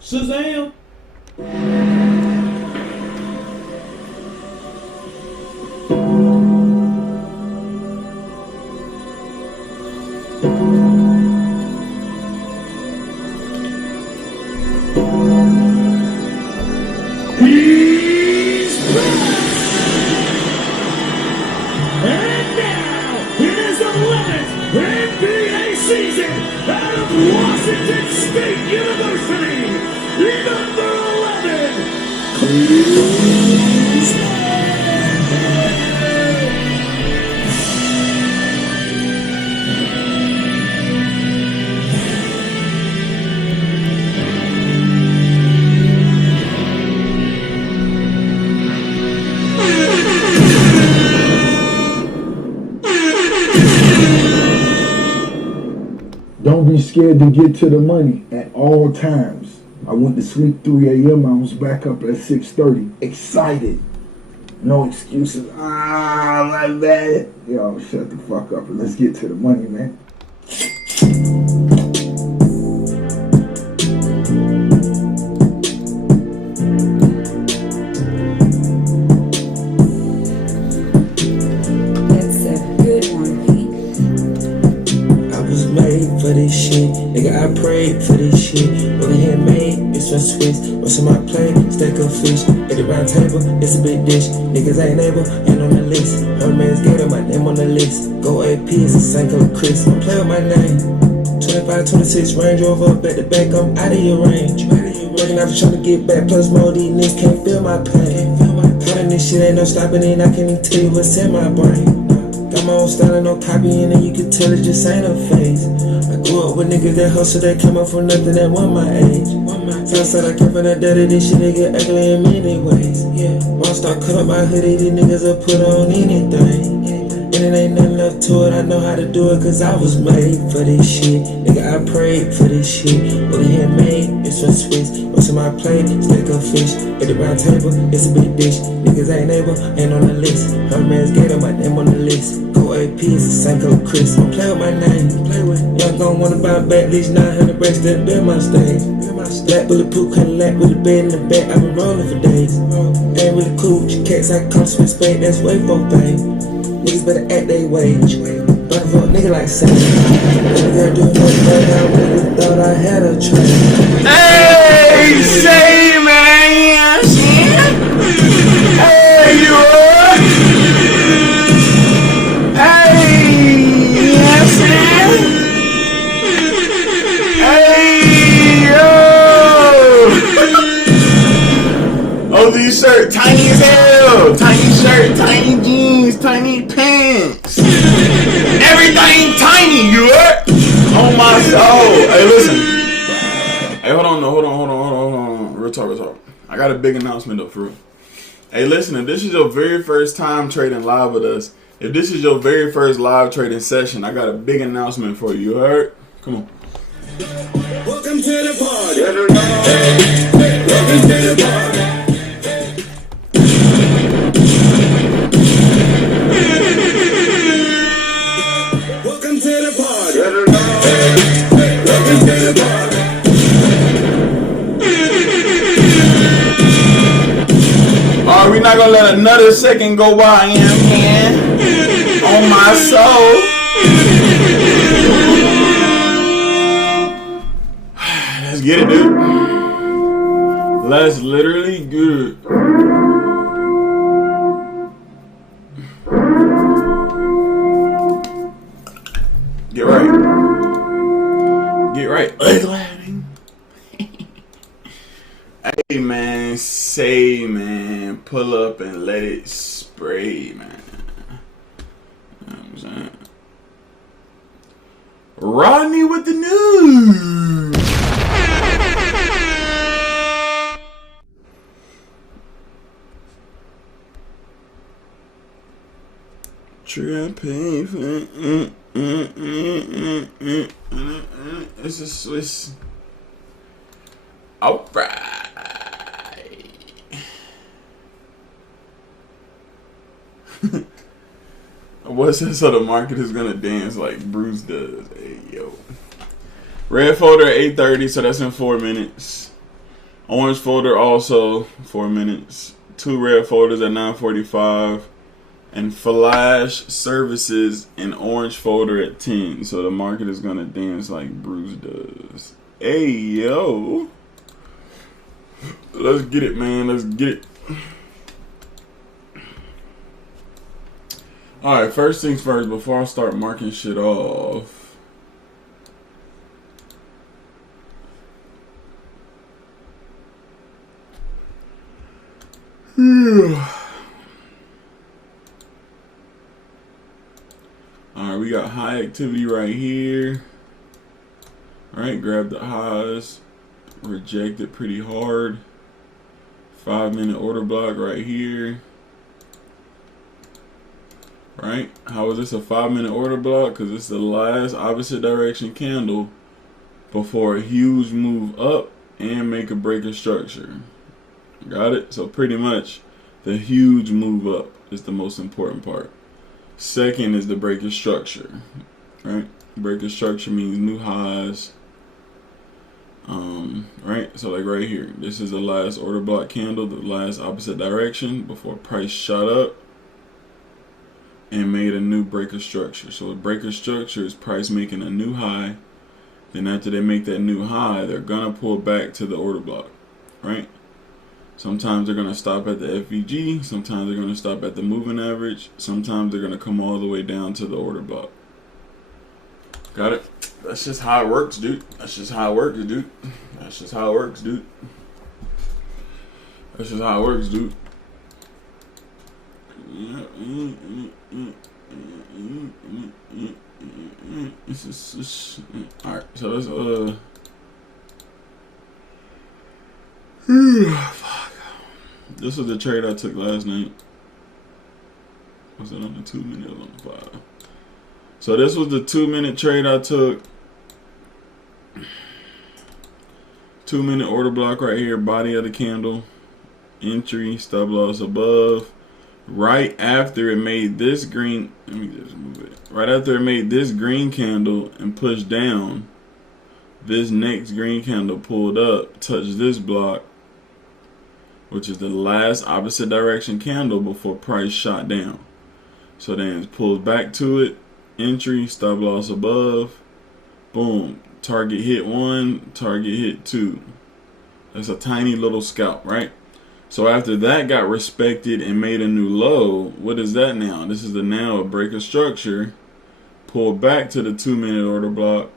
Shazam! He's back! And now, here's the 11th NBA season out of Washington State University, number 11, Cleveland. Don't be scared to get to the money at all times. I went to sleep 3 a.m. I was back up at 6:30. Excited. No excuses. My bad. Yo, shut the fuck up and let's get to the money, man. For this shit, nigga, I prayed for this shit. When it had made, it's a Swiss. What's on my plate? Steak of fish. At the round table, it's a big dish. Niggas ain't able, ain't on the list. Her man's gator, my name on the list. Go AP, it's the same color Chris. Don't play with my name. 25, 26, Range Rover up at the back, I'm out of your range. Working out trying to get back, plus more these niggas can't feel my pain. Cutting this shit, ain't no stopping it, I can't even tell you what's in my brain. Got my own style and no copying, and you can tell it just ain't a phase. I grew up with niggas that hustle, they come up from nothing that want my age. Southside, I came from that dirty, this shit they get ugly in many ways. Once I cut up my hoodie, these niggas will put on anything. And it ain't nothing left to it, I know how to do it, cause I was made for this shit. Nigga, I prayed for this shit. What it had made, it's from Swiss. What's on my plate? Steak of fish. At the round table, it's a big dish. Niggas ain't able, ain't on the list. Her man's gator, my name on the list. Go AP, it's the same color Chris. Don't play with my name. Y'all gon' wanna buy back these 900 bricks that build my stage. Black bulletproof Cadillac with a bed in the back, I've been rolling for days. Ain't really cool, cats I come to spade, that's way for thing. Niggas better act they wage. But for a nigga like Sam, girl doing no better, I really thought I had a train. Hey, say man, you know what I'm saying? Hey, you are. Hey, you know what I'm saying? Hey, yo. Oh, these shirt tiny as hell. Tiny shirt, tiny jeans, tiny pants. Everything tiny, you heard? Oh my soul. Hey, listen. Hey, hold on. Real talk. I got a big announcement though, for real. Hey, listen, if this is your very first time trading live with us, if this is your very first live trading session, I got a big announcement for you, you heard? Come on. Welcome to the party. Welcome to the party. Welcome to the party. Welcome to the party. Alright, we're not gonna let another second go by, you know what I'm saying? On my soul. Let's get it, dude. Let's literally get it. Get right. Hey man, say man, pull up and let it spray, man. You know what I'm saying? Rodney with the news. Tripping for it's a Swiss. Alright. What's this? So the market is gonna dance like Bruce does. Hey yo. Red folder at 8:30, so that's in 4 minutes. Orange folder also 4 minutes. 2 red folders at 9:45. And flash services in orange folder at 10. So the market is gonna dance like Bruce does. Hey yo. Let's get it, man. Let's get it. Alright, first things first, before I start marking shit off. Alright, we got high activity right here. Alright, grab the highs. Reject it pretty hard. 5-minute order block right here. Right? How is this a 5-minute order block? Because it's the last opposite direction candle before a huge move up and make a breaker structure. Got it? So pretty much the huge move up is the most important part. Second is the breaker structure. Right? Breaker structure means new highs. Right? So like right here, this is the last order block candle, the last opposite direction before price shot up and made a new breaker structure. So a breaker structure is price making a new high. Then after they make that new high, they're gonna pull back to the order block, right? Sometimes they're gonna stop at the FVG, sometimes they're gonna stop at the moving average, sometimes they're gonna come all the way down to the order block. Got it? That's just how it works, dude. That's just how it works, dude. That's just how it works, dude. That's just how it works, dude. Alright, so let's fuck. This was the trade I took last night. Was it on the 2 minute or on the 5? So this was the 2-minute trade I took. 2-minute order block right here, body of the candle, entry, stop loss above. Right after it made this green, let me just move it. Right after it made this green candle and pushed down, this next green candle pulled up, touched this block, which is the last opposite direction candle before price shot down. So then it pulls back to it, entry, stop loss above, boom. Target hit 1, target hit 2. That's a tiny little scalp, right? So after that got respected and made a new low, what is that now? This is the now a breaker structure. Pull back to the 2-minute order block,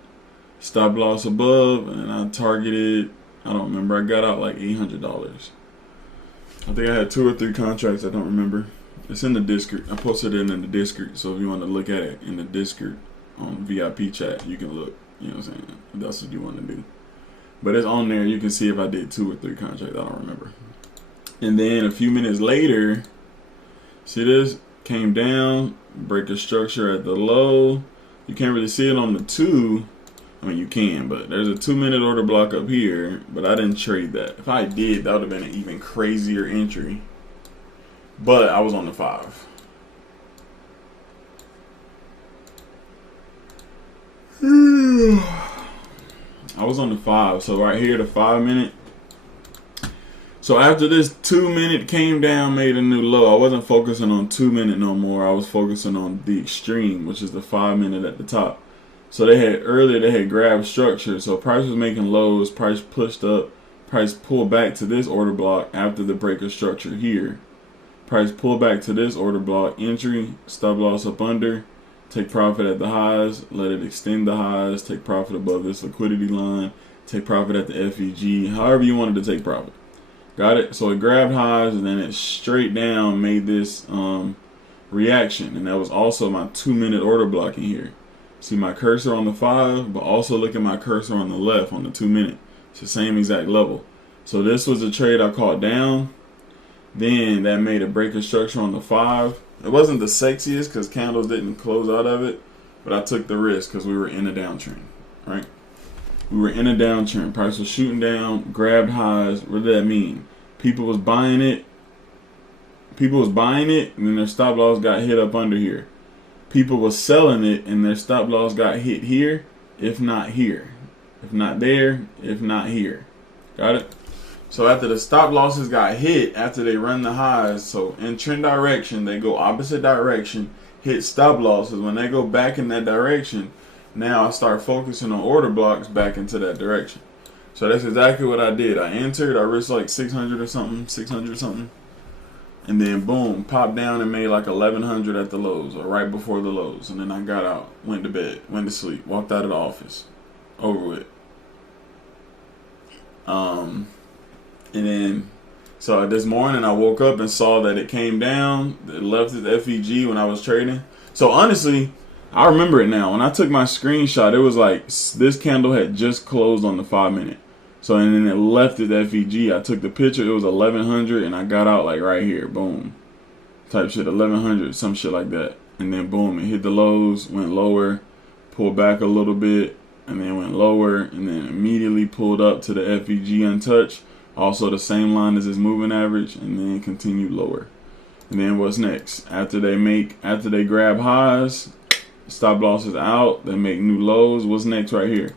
stop loss above, and I targeted, I don't remember, I got out like $800. I think I had 2 or 3 contracts, I don't remember. It's in the Discord. I posted it in the Discord, so if you want to look at it in the Discord on VIP chat, you can look. You know what I'm saying? If that's what you want to do. But it's on there. You can see if I did 2 or 3 contracts. I don't remember. And then a few minutes later, see this? Came down, breaker structure at the low. You can't really see it on the 2. I mean, you can, but there's a 2-minute order block up here. But I didn't trade that. If I did, that would have been an even crazier entry. But I was on the 5. I was on the 5. So right here, the 5-minute. So after this 2-minute came down, made a new low, I wasn't focusing on 2-minute no more. I was focusing on the extreme, which is the 5-minute at the top. So they had grabbed structure. So price was making lows, price pushed up, price pulled back to this order block after the breaker structure here. Price pulled back to this order block, entry, stop loss up under, take profit at the highs, let it extend the highs, take profit above this liquidity line, take profit at the FEG, however you wanted to take profit. Got it? So it grabbed highs and then it straight down made this reaction. And that was also my 2-minute order block in here. See my cursor on the 5, but also look at my cursor on the left on the 2-minute. It's the same exact level. So this was a trade I caught down. Then that made a breaker structure on the 5. It wasn't the sexiest because candles didn't close out of it. But I took the risk because we were in a downtrend. Right? We were in a downtrend. Price was shooting down, grabbed highs. What did that mean? People was buying it. And then their stop loss got hit up under here. People was selling it and their stop loss got hit here, if not here. If not there, if not here. Got it? So after the stop losses got hit, after they run the highs, so in trend direction, they go opposite direction, hit stop losses. When they go back in that direction, now I start focusing on order blocks back into that direction. So that's exactly what I did. I entered, I risked like 600 or something, 600 something. And then boom, popped down and made like 1100 at the lows or right before the lows. And then I got out, went to bed, went to sleep, walked out of the office. Over with. And then, so this morning I woke up and saw that it came down. It left its FEG when I was trading. So honestly, I remember it now. When I took my screenshot, it was like this candle had just closed on the 5 minute. So and then it left its FEG. I took the picture. It was 1100 and I got out like right here. Boom. Type shit. 1100, some shit like that. And then boom, it hit the lows, went lower, pulled back a little bit, and then went lower, and then immediately pulled up to the FEG untouched. Also the same line as its moving average, and then continued lower. And then what's next? After they grab highs, stop losses out, they make new lows. What's next right here?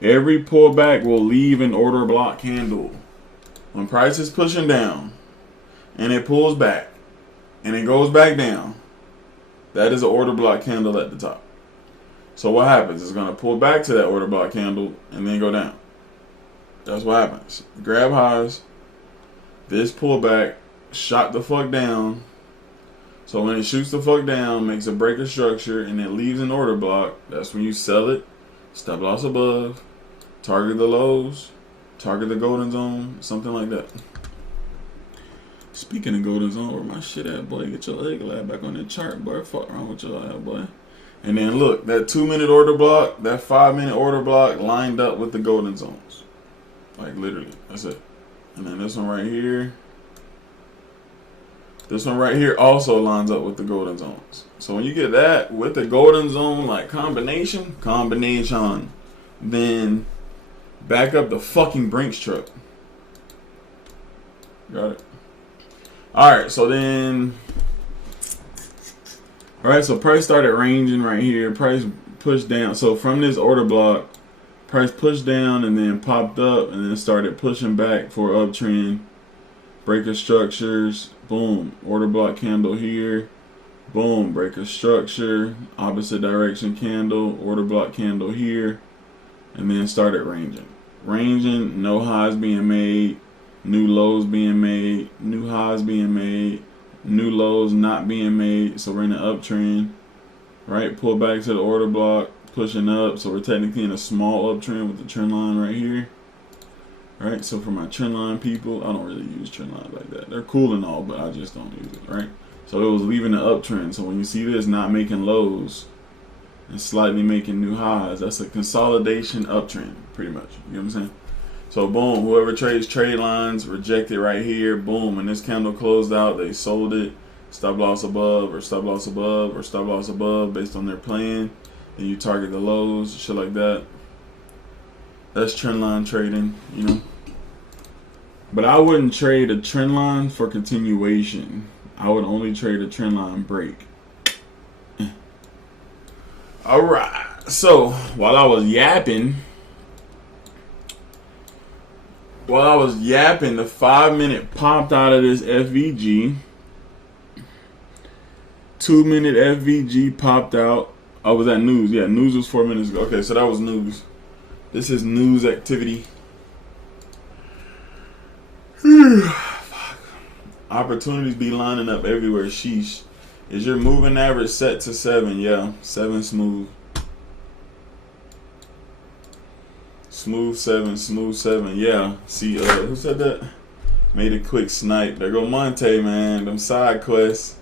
Every pullback will leave an order block candle. When price is pushing down, and it pulls back, and it goes back down, that is an order block candle at the top. So what happens? It's going to pull back to that order block candle and then go down. That's what happens. Grab highs. This pullback shot the fuck down. So when it shoots the fuck down, makes a breaker structure, and it leaves an order block, that's when you sell it. Stop loss above. Target the lows. Target the golden zone. Something like that. Speaking of golden zone, where my shit at, boy? Get your leg lab back on the chart, boy. Fuck around with your ass, boy. And then look, that 2 minute order block, that 5 minute order block lined up with the golden zones. Like literally, that's it. And then this one right here. This one right here also lines up with the golden zones. So when you get that with the golden zone like combination, then back up the fucking Brinks truck. Got it. Alright, so then alright, so price started ranging right here. Price pushed down. So from this order block, price pushed down and then popped up and then started pushing back for uptrend. Breaker structures. Boom. Order block candle here. Boom. Breaker structure. Opposite direction candle. Order block candle here. And then started ranging. Ranging. No highs being made. New lows being made. New highs being made. New lows not being made. So we're in an uptrend. Right? Pull back to the order block. Pushing up. So we're technically in a small uptrend with the trend line right here. Right, so for my trend line people, I don't really use trend lines like that. They're cool and all, but I just don't use it, right? So it was leaving the uptrend. So when you see this not making lows and slightly making new highs, that's a consolidation uptrend, pretty much. You know what I'm saying? So boom, whoever trades trade lines, reject it right here. Boom, when this candle closed out, they sold it. Stop loss above or stop loss above or stop loss above based on their plan. And you target the lows, shit like that. That's trend line trading, you know. But I wouldn't trade a trend line for continuation. I would only trade a trend line break. Alright. So while I was yapping, the 5 minute popped out of this FVG. 2 minute FVG popped out. Oh, was that news? Yeah, news was 4 minutes ago. Okay, so that was news. This is news activity. Fuck. Opportunities be lining up everywhere. Sheesh. Is your moving average set to 7? Yeah, 7 smooth. Smooth 7. Yeah. See, who said that? Made a quick snipe. There go Monte, man. Them side quests.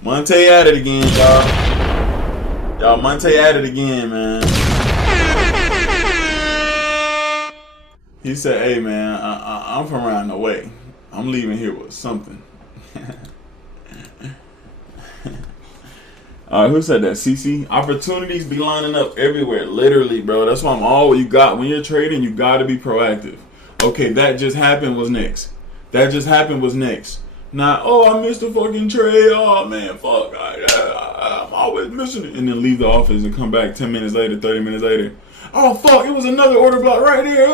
Monte at it again, y'all. Y'all, Monte at it again, man. He said, hey, man, I'm from around the way. I'm leaving here with something. Who said that? CC? Opportunities be lining up everywhere. Literally, bro. That's why I'm always, you got, when you're trading, you got to be proactive. Okay, that just happened was next. Not, oh, I missed the fucking trade. Oh, man, fuck. I'm always missing it. And then leave the office and come back 10 minutes later, 30 minutes later. Oh, fuck, it was another order block right here.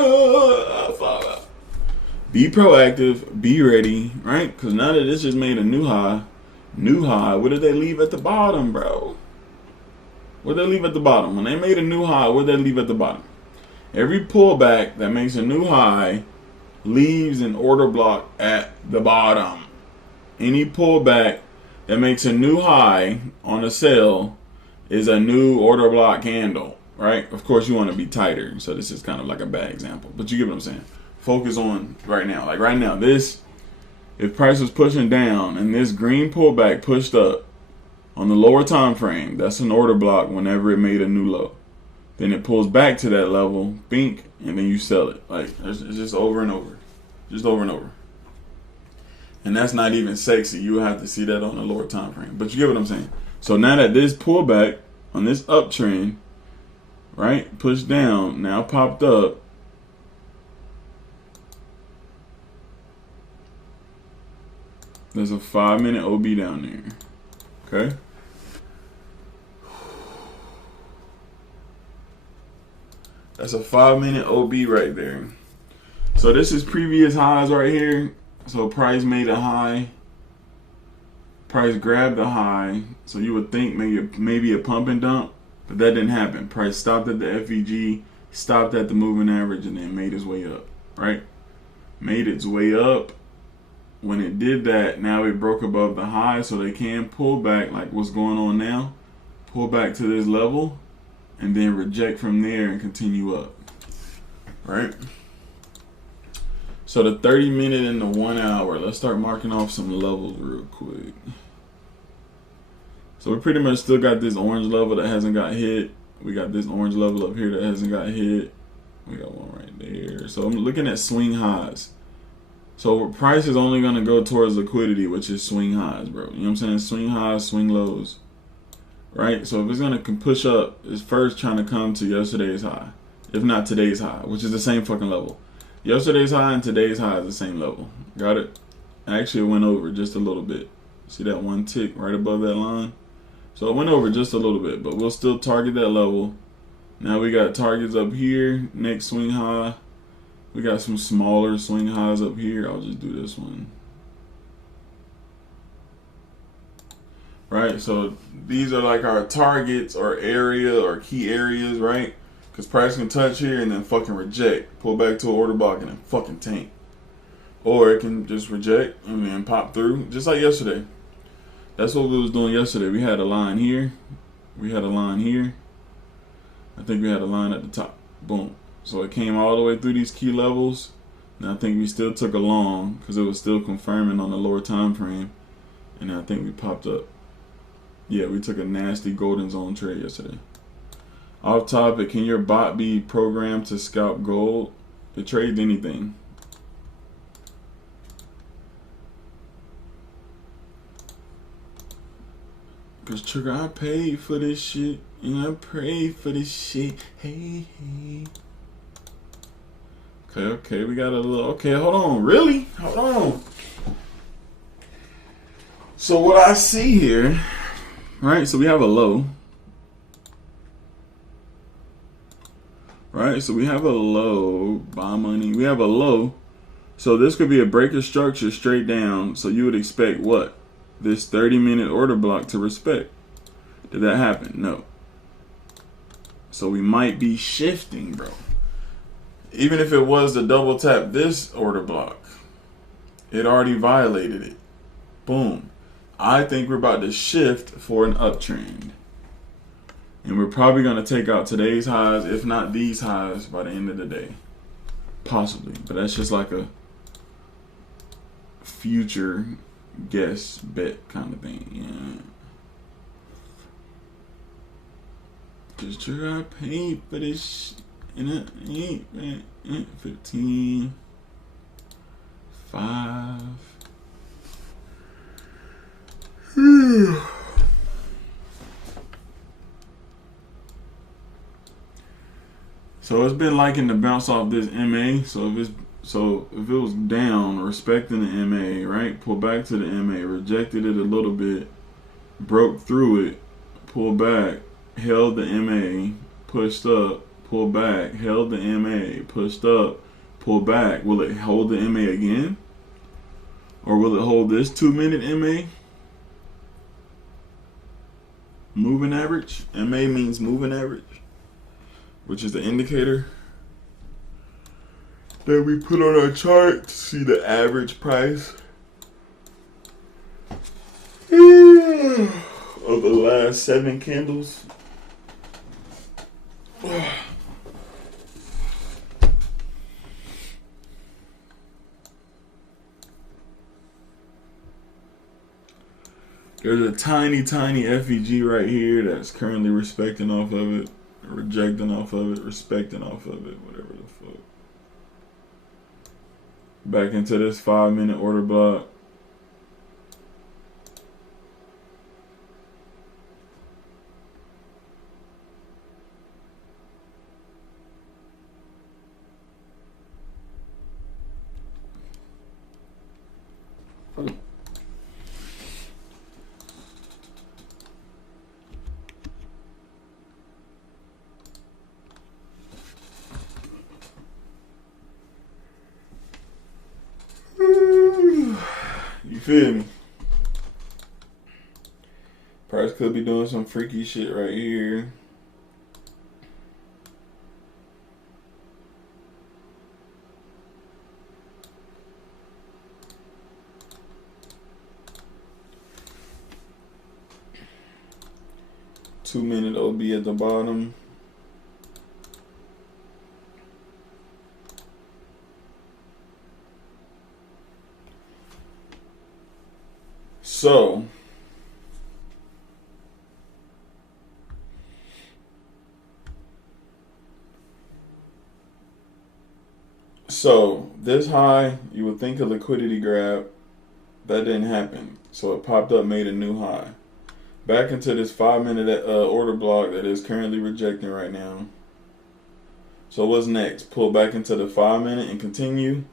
Fuck. Be proactive, be ready, right? Because now that this just made a new high, what did they leave at the bottom, bro? What did they leave at the bottom? When they made a new high, what did they leave at the bottom? Every pullback that makes a new high leaves an order block at the bottom. Any pullback that makes a new high on a sell is a new order block candle, right? Of course, you want to be tighter, so this is kind of like a bad example, but you get what I'm saying. Focus on right now. Like right now, this, if price was pushing down and this green pullback pushed up on the lower time frame, that's an order block whenever it made a new low. Then it pulls back to that level, bink, and then you sell it. Like it's just over and over. Just over and over. And that's not even sexy. You have to see that on the lower time frame. But you get what I'm saying. So now that this pullback on this uptrend, right, pushed down, now popped up, there's a 5-minute OB down there. Okay? That's a 5-minute OB right there. So this is previous highs right here. So price made a high. Price grabbed a high. So you would think maybe a pump and dump, but that didn't happen. Price stopped at the FEG, stopped at the moving average, and then made its way up, right? Made its way up. When it did that, now it broke above the high, so they can pull back like what's going on now. Pull back to this level, and then reject from there and continue up, right? So the 30-minute and the 1 hour, let's start marking off some levels real quick. So we pretty much still got this orange level that hasn't got hit. We got this orange level up here that hasn't got hit. We got one right there. So I'm looking at swing highs. So price is only going to go towards liquidity, which is swing highs, bro. You know what I'm saying? Swing highs, swing lows. Right? So if it's going to push up, it's first trying to come to yesterday's high. If not today's high, which is the same fucking level. Yesterday's high and today's high is the same level. Got it? Actually, it went over just a little bit. See that one tick right above that line? So it went over just a little bit, but we'll still target that level. Now we got targets up here. Next swing high. We got some smaller swing highs up here. I'll just do this one. Right, so these are like our targets or area or key areas, right? Because price can touch here and then fucking reject. Pull back to an order block and then fucking tank. Or it can just reject and then pop through, just like yesterday. That's what we was doing yesterday. We had a line here. We had a line here. I think we had a line at the top. Boom. So it came all the way through these key levels. And I think we still took a long because it was still confirming on the lower time frame. And I think we popped up. Yeah, we took a nasty golden zone trade yesterday. Off topic, can your bot be programmed to scalp gold? It trades anything. Cause Trigger, I paid for this shit. And I prayed for this shit. Hey, hey. Okay, we got a little, okay, hold on, really? Hold on. So what I see here, right, so we have a low. Right, so we have a low, buy money, we have a low. So this could be a breaker structure straight down, so you would expect what? This 30-minute order block to respect. Did that happen? No. So we might be shifting, bro. Even if it was to double tap this order block, it already violated it. Boom. I think we're about to shift for an uptrend. And we're probably going to take out today's highs, if not these highs, by the end of the day. Possibly. But that's just like a future guess bet kind of thing. Yeah. Just try pay for this. And 15, 5. So it's been liking to bounce off this MA. So if it was down, respecting the MA, right? Pull back to the MA, rejected it a little bit, broke through it, pulled back, held the MA, pushed up, pulled back, held the MA, pushed up, pull back. Will it hold the MA again? Or will it hold this 2-minute MA? Moving average. MA means moving average, which is the indicator that we put on our chart to see the average price of the last 7 candles. There's a tiny FEG right here that's currently respecting off of it, rejecting off of it, respecting off of it, whatever the fuck. Back into this 5-minute order block. You feel me? Price could be doing some freaky shit right here. Two-minute OB at the bottom. So this high, you would think a liquidity grab. That didn't happen. So it popped up, made a new high. Back into this 5-minute order block that is currently rejecting right now. So what's next? Pull back into the 5-minute and continue.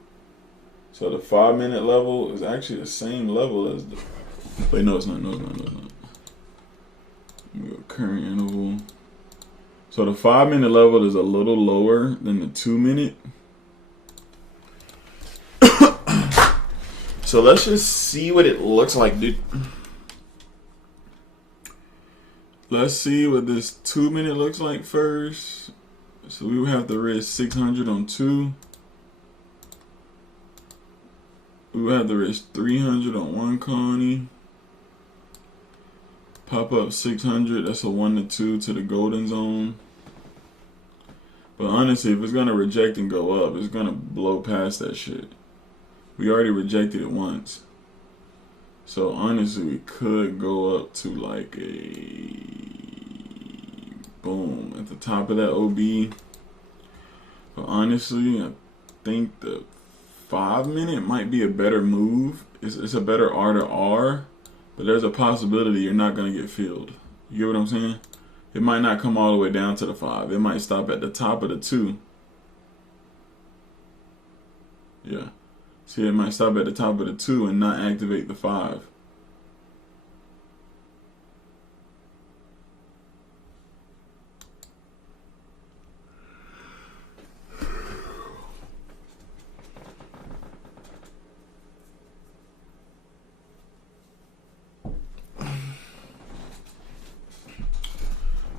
So the 5-minute level is actually the same level as the... Wait, no, it's not. No, it's not. Let me go current interval. So the 5-minute level is a little lower than the 2-minute. So let's just see what it looks like, dude. Let's see what this 2-minute looks like first. So we would have to risk 600 on 2. We would have to risk 300 on 1 Connie. Pop up 600. That's a 1 to 2 to the golden zone. But honestly, if it's gonna reject and go up, it's gonna blow past that shit. We already rejected it once. So honestly, we could go up to like a boom at the top of that OB. But honestly, I think the 5-minute might be a better move. It's a better R to R, but there's a possibility you're not gonna get filled. You get what I'm saying? It might not come all the way down to the 5. It might stop at the top of the 2. Yeah. See, it might stop at the top of the 2 and not activate the 5.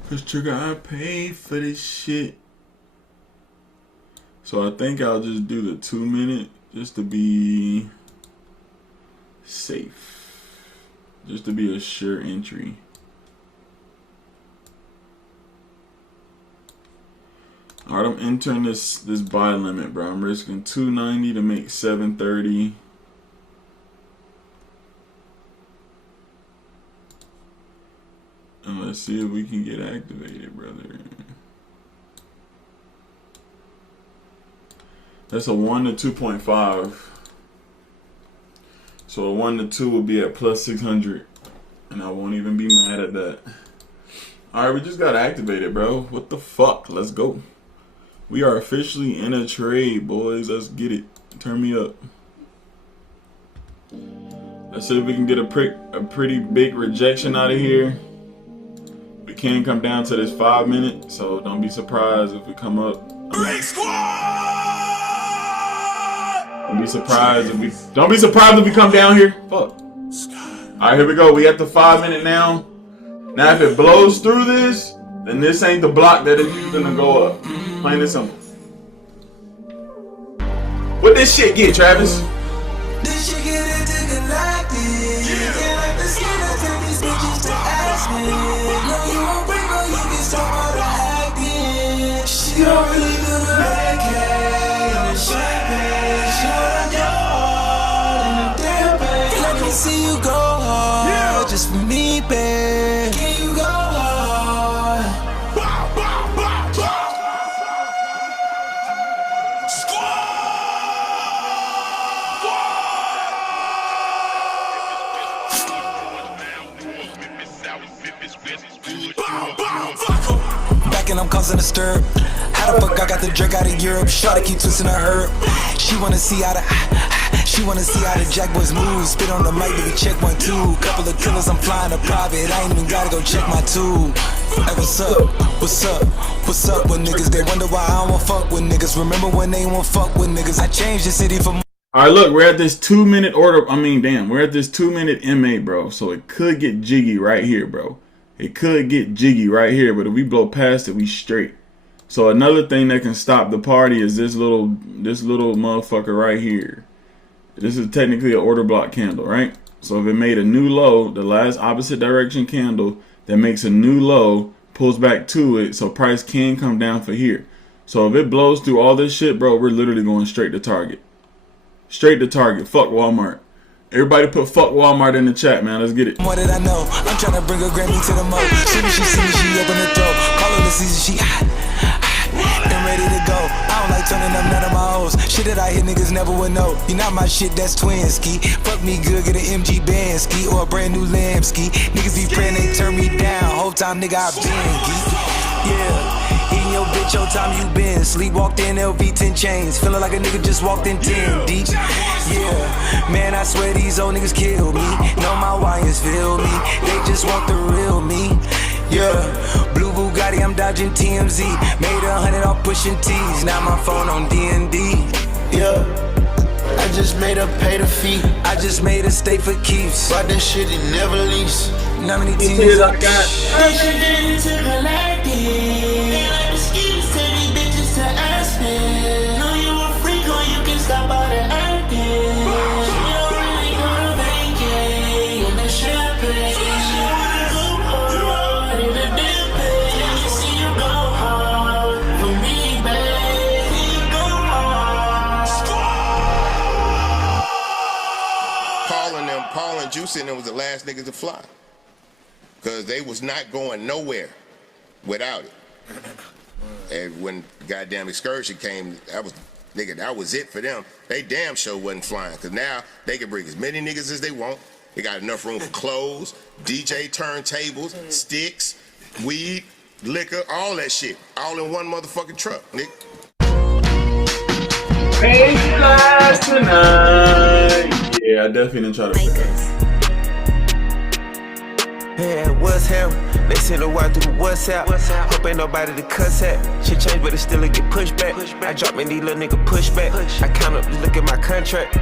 Cause trigger, I paid for this shit. So I think I'll just do the 2-minute just to be safe. Just to be a sure entry. Alright, I'm entering this buy limit, bro. I'm risking 290 to make 730. And let's see if we can get activated, brother. That's a 1 to 2.5. So a 1 to 2 will be at plus 600. And I won't even be mad at that. Alright, we just got activated, bro. What the fuck? Let's go. We are officially in a trade, boys. Let's get it. Turn me up. Let's see if we can get a pretty big rejection out of here. We can come down to this 5-minute, so don't be surprised if we come up. Break squad! Don't be surprised if we come down here. Fuck. Alright, here we go. We at the 5 minute now. Now if it blows through this, then this ain't the block that it's using to go up. Plain and simple. What this shit get, Travis? This shit get intergalactic. Can't like the skin I tell these bitches to ask me. No, you won't bring no, you can stop all the acting. She don't really do the reggae and the champagne. She wanna go hard in the damn bed. Let me see you go hard, just for me, babe. Can you go hard? Back and I'm causing a stir. How the fuck I got the drink out of Europe? Shawty keep twisting her herb. She wanna see how the Jack Boys move. Spit on the mic, baby, check 1, 2. Couple of killers, I'm flying to private. I ain't even gotta go check my tube. Hey, what's up? What's up? What's up with niggas? They wonder why I don't wanna fuck with niggas. Remember when they won't fuck with niggas? I changed the city for. Alright, look, we're at this 2 minute order. I mean, damn, we're at this 2 minute MA, bro. So it could get jiggy right here, bro. It could get jiggy right here, but if we blow past it, we straight. So another thing that can stop the party is this little motherfucker right here. This is technically an order block candle, right? So if it made a new low, the last opposite direction candle that makes a new low pulls back to it, so price can come down for here. So if it blows through all this shit, bro, we're literally going straight to target. Straight to target. Fuck Walmart. Everybody put fuck Walmart in the chat, man. Let's get it. What did I know? I'm trying to bring a Grammy to the mo. Soon as she see me, she open the throat. Call her the season, she hot and ready to go. I don't like turning up none of my hoes. Shit that I hit niggas never would know. You not my shit, that's twin ski. Fuck me good, get an MG band ski or a brand new lamb ski. Niggas be praying they turn me down. Whole time nigga I been geek. Yeah. Eating your bitch, your time you been. Sleep walked in LV 10 chains. Feeling like a nigga just walked in 10 deep. Yeah, man, I swear these old niggas kill me. Know my wires feel me. They just want the real me. Yeah, blue Bugatti, I'm dodging TMZ. Made 100 off pushing T's. Now my phone on D&D. Yeah, I just made her pay the fee. I just made a stay for keeps. Bought that shit and never lease. How many tears I got? They should get into galactic. They like the skis, tell these bitches to ask me. Know you a freak or you can stop all the acting. You don't really go to vacay and the champagne. You wanna go hard in the damn pay. Let me see you go hard for me, babe. See you go hard. Paul and Juicy and them was the last niggas to fly. Cause they was not going nowhere without it. And when goddamn excursion came, that was it for them. They damn sure wasn't flying. Cause now they can bring as many niggas as they want. They got enough room for clothes, DJ turntables, sticks, weed, liquor, all that shit. All in one motherfucking truck, nigga. Pay last tonight. Yeah, I definitely didn't try to figure that. Yeah, what's him? They send a wire through the WhatsApp. Hope ain't nobody to cuss at. Shit change, but it still get pushed back. I drop me these little nigga pushback. I count up, just look at my contract.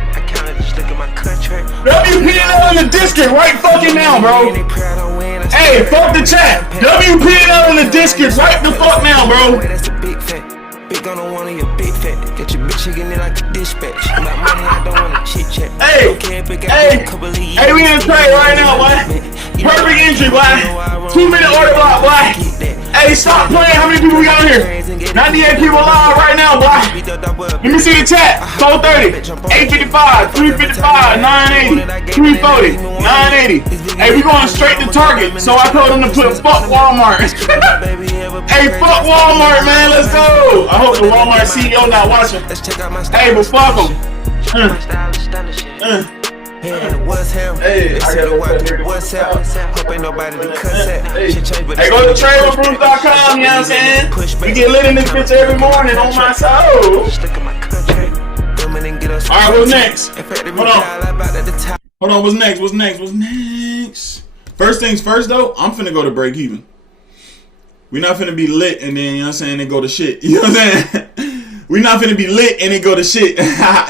WPNL in the district right fucking now, bro. Hey, fuck the chat. WPNL in the district right the fuck now, bro. That's a big fact. Big on one of your big fat. Get your bitch chicken in like a dispatch. My money, I don't wanna chit chat. Hey, we in the trade right now, boy. Perfect entry, boy. 2 minute order block, boy. Hey, stop playing. How many people we got on here? 98 people live right now, boy. Let me see the chat. 430, 855, 355, 980, 340, 980. Hey, we going straight to Target. So I told them to put fuck Walmart. Hey, fuck Walmart, man. Let's go. I hope the Walmart CEO not watching. Hey, but fuck him. Hey, I gotta what's up? Hope ain't nobody to cuss at. Hey, go to TradeWithBruce.com, you know what I'm saying? We get lit in this bitch every morning on my soul. Alright, what's next? Hold on, what's next? First things first, though, I'm finna go to break even. We not finna be lit and then, you know what I'm saying, and go to shit. You know what I'm saying? We not finna be lit and then go to shit.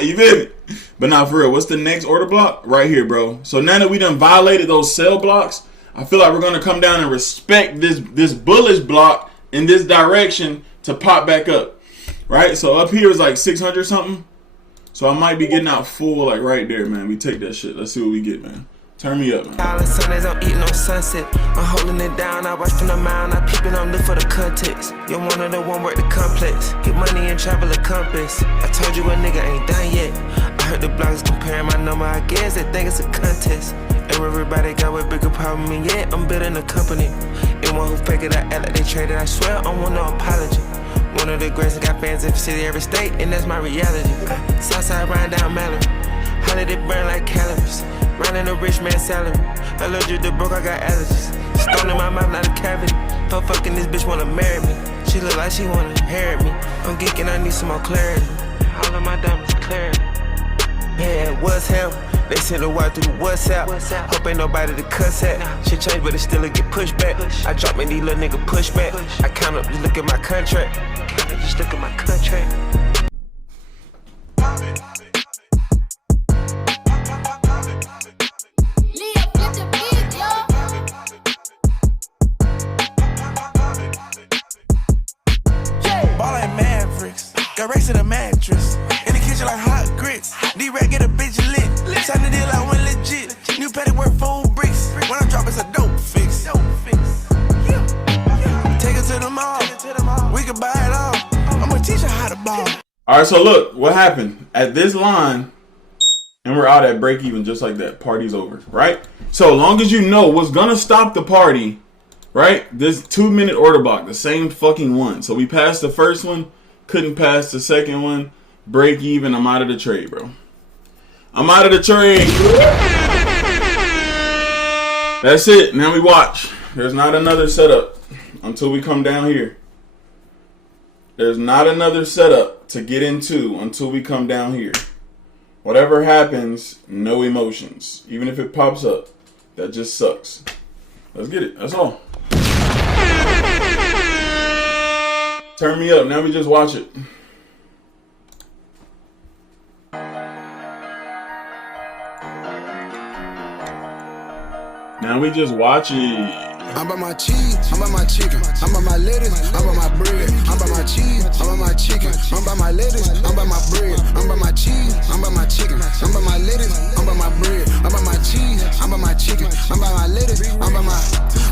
You feel me? But now for real, what's the next order block? Right here, bro. So now that we done violated those sell blocks, I feel like we're gonna come down and respect this bullish block in this direction to pop back up. Right? So up here is like 600 something. So I might be getting out full like right there, man. We take that shit. Let's see what we get, man. Turn me up, man. All the Sundays I'm eating on sunset. I'm holding it down, I watch from the mound. I peep it, I'm looking for the context. You're one of the one work the complex. Get money and travel a compass. I told you a nigga ain't done yet. I heard the bloggers comparing my number, I guess they think it's a contest. And everybody got a bigger problem, and yet I'm building a company. Anyone who fake it, I act like they traded, I swear I don't want no apology. One of the greatest, got fans in every city, every state, and that's my reality. Southside riding down Mallory. Holiday burn like calories. Running a rich man's salary. Allergic to broke, I got allergies. Stone in my mouth, not a cavity. Fucking this bitch wanna marry me. She look like she wanna inherit me. I'm geeking, I need some more clarity. All of my diamonds clarity. Yeah, what's hell? They send a wire through WhatsApp. Hope ain't nobody to cuss at. Shit change, but it still get pushed back. I drop me these little nigga pushback. I count up, just look at my contract. Just look at my contract. Got racks in the mattress. In the kitchen like hot grits. D-Rag get a bitch lit. Sign the deal, I went legit. New petty worth 4 bricks. When I drop, it's a dope fix. Take it to the mall. We can buy it all. I'ma teach her how to ball. Alright, so look, what happened? At this line, and we're out at break even just like that. Party's over, right? So long as you know what's gonna stop the party, right? This 2-minute order block, the same fucking one. So we passed the first one. Couldn't pass the second one. Break even. I'm out of the trade, bro. I'm out of the trade. That's it. Now we watch. There's not another setup until we come down here. There's not another setup to get into until we come down here. Whatever happens, no emotions. Even if it pops up, that just sucks. Let's get it. That's all. Turn me up. Now we just watch it. Now we just watch it. I'm by my cheese, I'm by my chicken, I'm by my lettuce, I'm by my bread, I'm by my cheese, I'm by my chicken, I'm by my lettuce, I'm by my bread, I'm by my cheese, I'm by my chicken, I'm by my lettuce, I'm by my bread, I'm by my cheese, I'm by my chicken, I'm by my lettuce, I'm by my.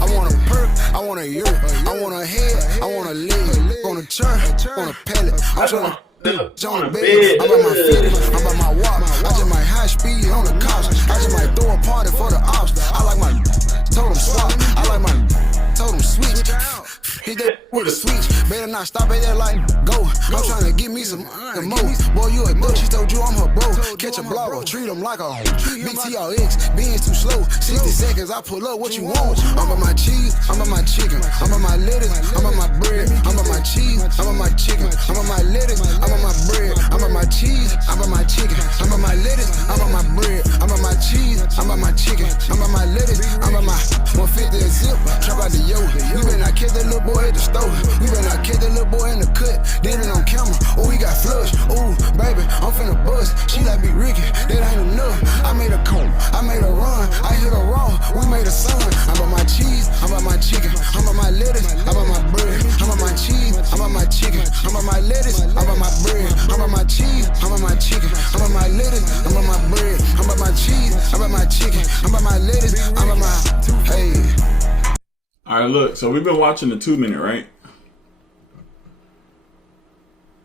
I want a perk, I want a ear, I want a head, I want a leg, on a chair, on a pallet, I'm trying to. On the bed, I'm by my fitted, I'm by my walk. I just might high speed on the couch. I just might throw a party for the ops. I like my totem swap. I like my totem switch. Hit that with a switch. Better not stop at that like go. I'm trying to get me some more. Boy, you a duck. She told you I'm her bro. Catch a blogger, treat him like a big TRX. Being too slow. 60 seconds, I pull up what you want. I'm by my cheese, I'm by my chicken, I'm by my lettuce, I'm by my bread, I'm by my cheese, I'm by my chicken, I'm by my lettuce, I'm by my bread, I'm by my cheese, I'm by my chicken, I'm by my lettuce, I'm by my bread, I'm by my cheese, I'm by my chicken, I'm by my lettuce, I'm by my 150 a zip, trap out the yo. We better not catch that little boy at the store. We better not catch that little boy in the cut. Did it on camera. Oh, we got flush. Ooh, baby, I'm finna bust. She like be Ricky. That ain't enough. I made a comb. I made a run. I hit a raw. We made a son. I'm by my cheese. I'm by my chicken. I'm by my lettuce. I'm by my bread. I'm by my cheese. I'm by my chicken. I'm by my lettuce. I'm by my bread. I'm by my cheese. I'm by my chicken. I'm by my lettuce. I'm by my bread. I'm by my cheese. I'm by my chicken. I'm by my lettuce. I'm by my hey. All right, look. So we've been watching the 2-minute, right?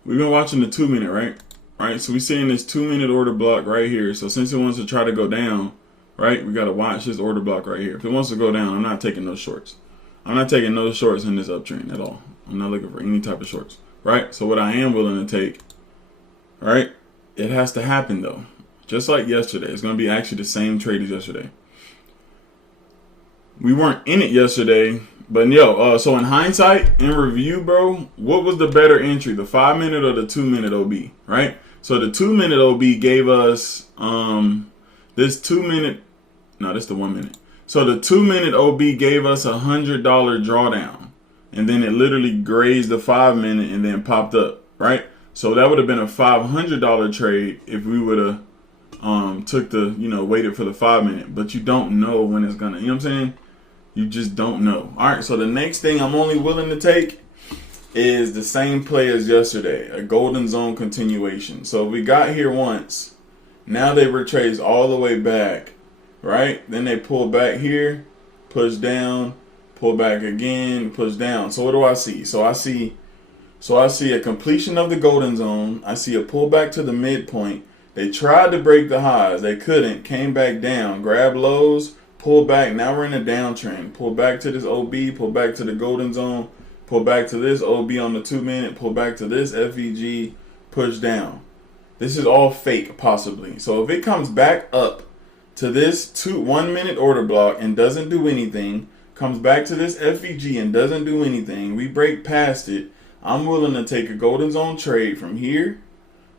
We've been watching the 2-minute, right? Right. So we seeing this 2-minute order block right here. So since it wants to try to go down, right, we got to watch this order block right here. If it wants to go down, I'm not taking no shorts. I'm not taking no shorts in this uptrend at all. I'm not looking for any type of shorts, right? So what I am willing to take, right, it has to happen though. Just like yesterday. It's going to be actually the same trade as yesterday. We weren't in it yesterday, but so in hindsight, in review, bro, what was the better entry, the 5-minute or the 2-minute OB, right? So the 2-minute OB gave us this 2-minute, no, this the 1 minute. So the 2-minute OB gave us $100 drawdown, and then it literally grazed the 5-minute and then popped up, right? So that would have been a $500 trade if we would have took the, waited for the 5 minute, but you don't know when it's gonna, you know what I'm saying? You just don't know. All right, so the next thing I'm only willing to take is the same play as yesterday, a golden zone continuation. So we got here once. Now they retrace all the way back, right? Then they pull back here, push down, pull back again, push down. So what do I see? So I see a completion of the golden zone. I see a pullback to the midpoint. They tried to break the highs. They couldn't. Came back down. Grab lows. Pull back. Now we're in a downtrend. Pull back to this OB. Pull back to the golden zone. Pull back to this OB on the 2 minute. Pull back to this FEG. Push down. This is all fake, possibly. So if it comes back up to this 1 minute order block and doesn't do anything, comes back to this FEG and doesn't do anything, we break past it, I'm willing to take a golden zone trade from here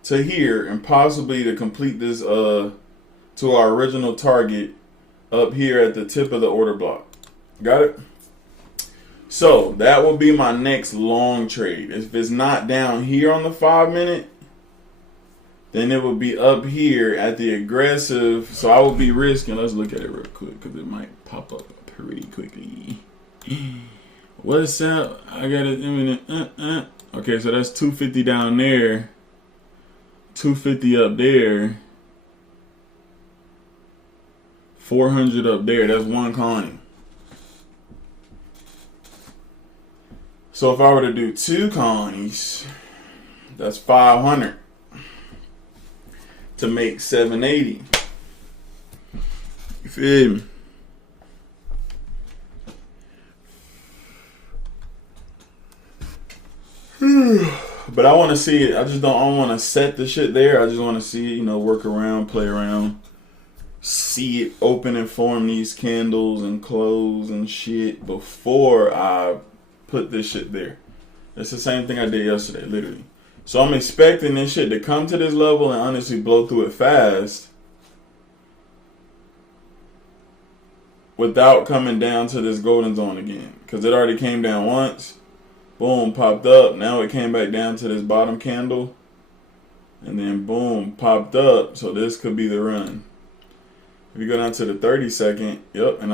to here and possibly to complete this to our original target up here at the tip of the order block. Got it? So that will be my next long trade. If it's not down here on the 5 minute, then it will be up here at the aggressive. So I will be risking. Let's look at it real quick because it might pop up pretty quickly. What is that? I got it imminent. Okay, so that's 250 down there. 250 up there. 400 up there. That's one Connie. So if I were to do 2 Connies, that's 500 to make 780. You feel me? But I want to see it. I don't want to set the shit there. I just want to see it, work around, play around, see it open and form these candles and close and shit before I put this shit there. It's the same thing I did yesterday, literally. So I'm expecting this shit to come to this level and honestly blow through it fast without coming down to this golden zone again. Because it already came down once. Boom, popped up. Now it came back down to this bottom candle. And then boom, popped up. So this could be the run. If you go down to the 30 second, yep, I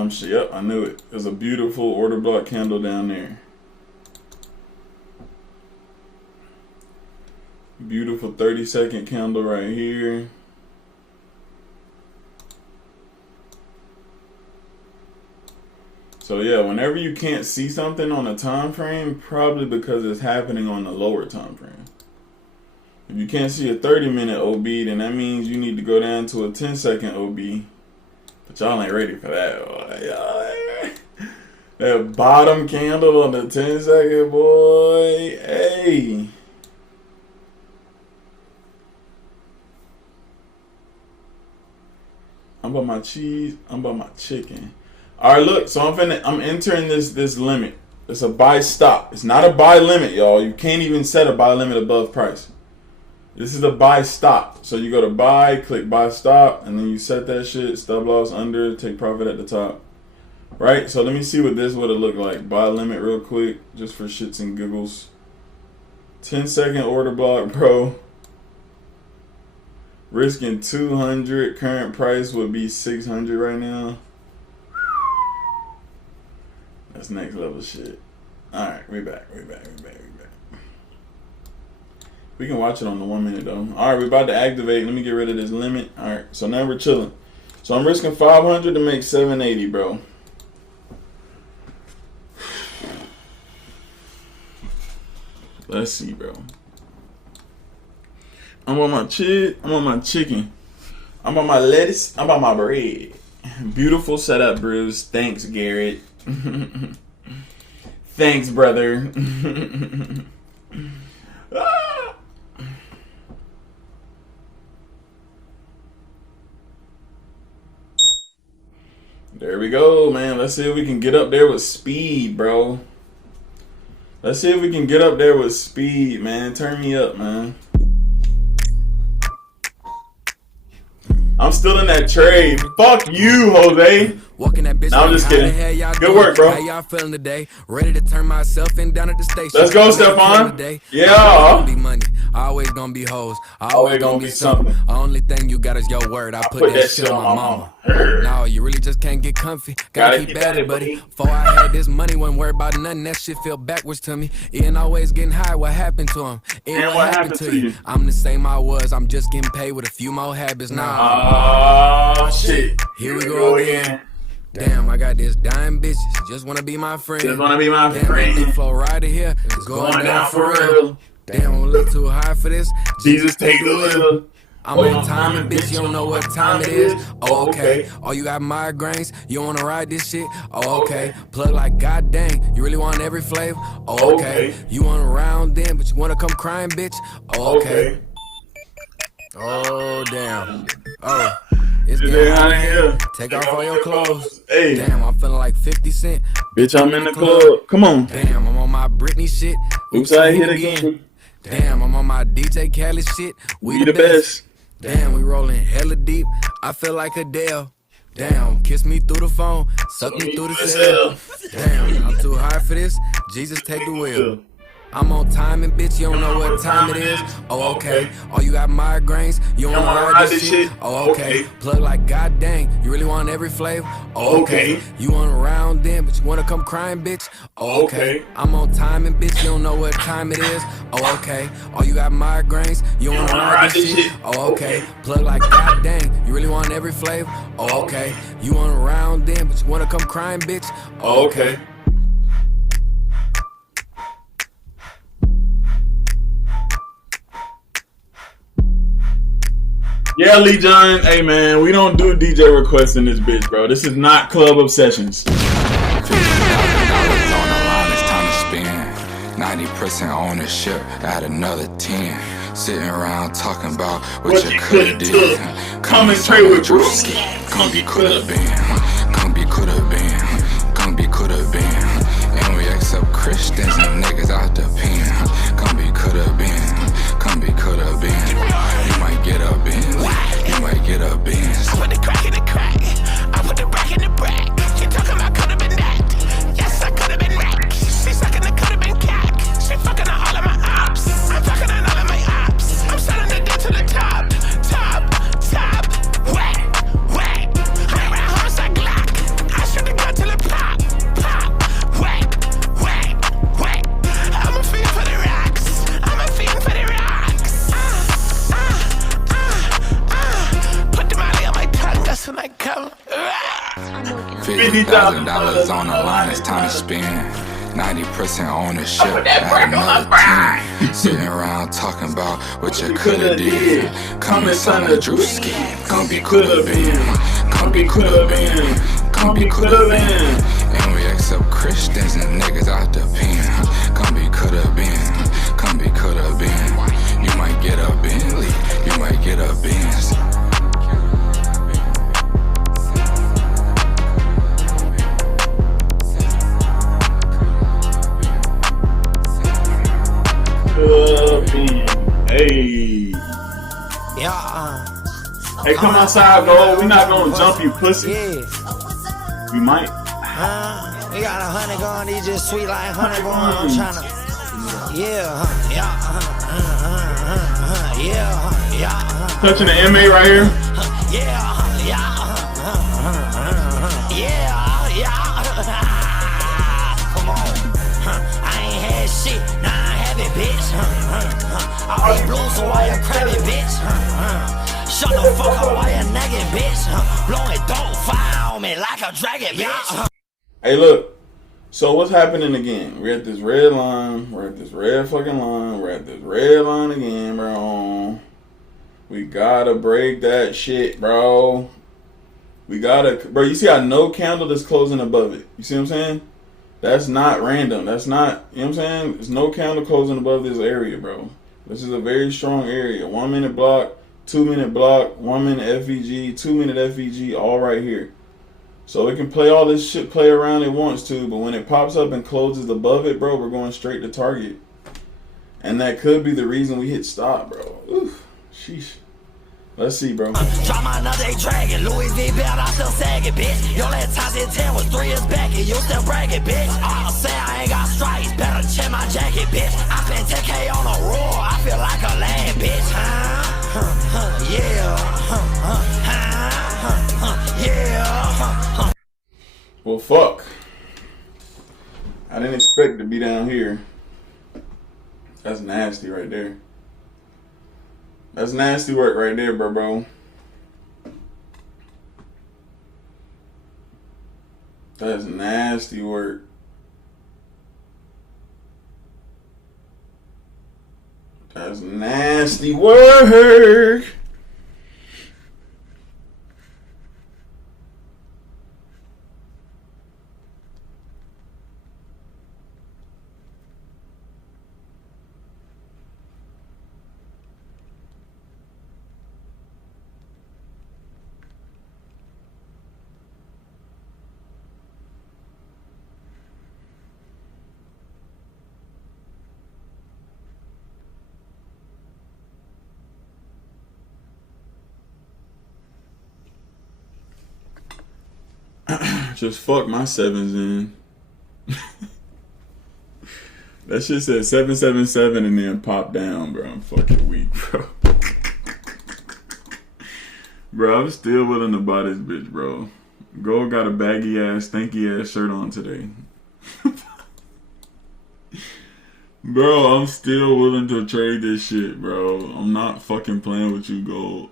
knew it. There's a beautiful order block candle down there. Beautiful 30-second candle right here. So yeah, whenever you can't see something on a time frame, probably because it's happening on the lower time frame. If you can't see a 30-minute OB, then that means you need to go down to a 10-second OB. But y'all ain't ready for that. That bottom candle on the 10-second, boy. Hey. I'm about my cheese. I'm about my chicken. All right, look. So I'm entering this limit. It's a buy stop. It's not a buy limit, y'all. You can't even set a buy limit above price. This is a buy stop. So you go to buy, click buy stop, and then you set that shit. Stop loss under, take profit at the top. Right? So let me see what this would have looked like. Buy limit real quick, just for shits and giggles. 10-second order block, bro. Risking 200. Current price would be 600 right now. That's next level shit. All right, we back. We can watch it on the 1 minute though. All right, we're about to activate. Let me get rid of this limit. All right, so now we're chilling. So I'm risking 500 to make 780, bro. Let's see, bro. I'm on my I'm on my chicken. I'm on my lettuce. I'm on my bread. Beautiful setup, Bruce. Thanks, Garrett. Thanks, brother. Ah! There we go, man. Let's see if we can get up there with speed, bro. Let's see if we can get up there with speed, man. Turn me up, man. I'm still in that trade. Fuck you, Jose. Walking that bitch. No, I'm just kidding. Good work, bro. How y'all feeling today? Ready to turn myself in down at the station. Let's go, Stephon. Yeah. Money. Always gonna gonna be hoes. Always gonna be something. Only thing you got is your word. I put that shit on my mama. No, you really just can't get comfy. Gotta keep at it, buddy. Before I had this money, wasn't worried about nothing. That shit feel backwards to me. Ian always getting high. What happened to him? Ian, what happened to you? I'm the same I was. I'm just getting paid with a few more habits now. Oh shit. Here we go again. Damn, I got this dime bitch. Just wanna be my friend. Just wanna be my Damn, friend. That flow right here. It's going down for real. Damn, I'm a little too high for this. Jesus take the wheel. I'm on time and bitch, you don't know what time it is. Oh, okay. Oh, you got migraines, you wanna ride this shit? Oh, okay. Plug like god dang, you really want every flavor? Oh, okay. You wanna round in, but you wanna come crying, bitch? Oh, okay. Oh, damn. Oh, it's getting hot in here. Take off all your clothes. Hey. Damn, I'm feeling like 50 Cent. Bitch, I'm in the club. Come on. Damn, I'm on my Britney shit. Oops, I hit again. Damn, I'm on my DJ Khaled shit. We the best. Damn, we rolling hella deep. I feel like Adele. Damn, kiss me through the phone, suck me through the cell. Damn, I'm too high for this. Jesus, take the wheel. I'm on time and bitch, you don't know what time it is. Oh, okay. Oh, you got migraines, you don't wanna ride this shit. Oh, okay. Plug like god dang, you really want every flavor. Oh, okay. You wanna round in, but you wanna come crying, bitch. Oh, okay. I'm on time and bitch, you don't know what time it is. Oh, okay. Oh, you got migraines, you don't wanna ride this shit. Oh, okay. Plug like god dang, you really want every flavor. Oh, okay. You wanna round in, but you wanna come crying, bitch. Oh, okay. Yeah, Lee John. Hey, man, we don't do DJ requests in this bitch, bro. This is not Club Obsessions. $50,000 on the line, it's time to spend. 90% ownership, add another 10. Sitting around talking about what you coulda did. Come and trade with Brewski. Come be coulda been. Come be coulda been. Come be coulda been. And we accept Christians and niggas out the pen. Come be coulda been. Come be coulda been. You might get a Bentley. You might get a Benz. I put the crack in the crack. I put the brack in the brack. You talking about coulda been that? Yes, I coulda been rack. She sucking the coulda been cack. She fucking on all of my ops. I'm fucking on all of my ops. I'm selling the dick to the top. Top, top. Whack, whack. I around hoes like Glock. I shoot the gun till it pop. Pop. Whack, whack, whack. I'm a fiend for the rocks. I'm a fiend for the rocks. Put the molly on my tongue, that's when I come. $50,000 on the line, it's time to spend. 90% ownership, add another 10. Sitting around talking about what you coulda did. Come and son of Drewski. Come be coulda been. Come be coulda been. Come be coulda been. And we accept Christians and niggas out the pen. Come be coulda been. Come be coulda been. You might get a Bentley. You might get a Benz. Hey. Yeah, Hey, come outside, bro. We not gonna jump you, pussy. yeah. We might. We got 100 going, these just sweet like 100 going. I'm tryna, yeah, yeah. Touching the MA right here. Yeah. Come on. I ain't had shit, now I have it, bitch. All these blues, so why you crabbing, bitch? Shut the fuck up, why you nagging, bitch? Blowing dope fire on me like a dragon, bitch. Hey, look. So what's happening again? We're at this red line. We're at this red fucking line. We're at this red line again, bro. We gotta break that shit, bro. We gotta, bro. You see how no candle that's closing above it? You see what I'm saying? That's not random. That's not, you know what I'm saying? There's no candle closing above this area, bro. This is a very strong area. 1 minute block, 2 minute block, 1 minute FVG, 2 minute FVG, all right here. So it can play all this shit, play around it wants to, but when it pops up and closes above it, bro, we're going straight to target. And that could be the reason we hit stop, bro. Oof, sheesh. Let's see, bro. Drop my another dragon, Louis V belt, I still sagging, bitch. Your last time in 10 was 3 years back, and you still bragging, bitch. All say I ain't got stripes, better check my jacket, bitch. I spent 10K on a roar, I feel like a land, bitch. Well, fuck. I didn't expect to be down here. That's nasty right there. That's nasty work right there, bro. That's nasty work. That's nasty work. Just fuck my sevens in. That shit said 777 and then pop down, bro. I'm fucking weak, bro. Bro, I'm still willing to buy this bitch, bro. Gold got a baggy ass, stanky ass shirt on today. Bro, I'm still willing to trade this shit, bro. I'm not fucking playing with you, Gold.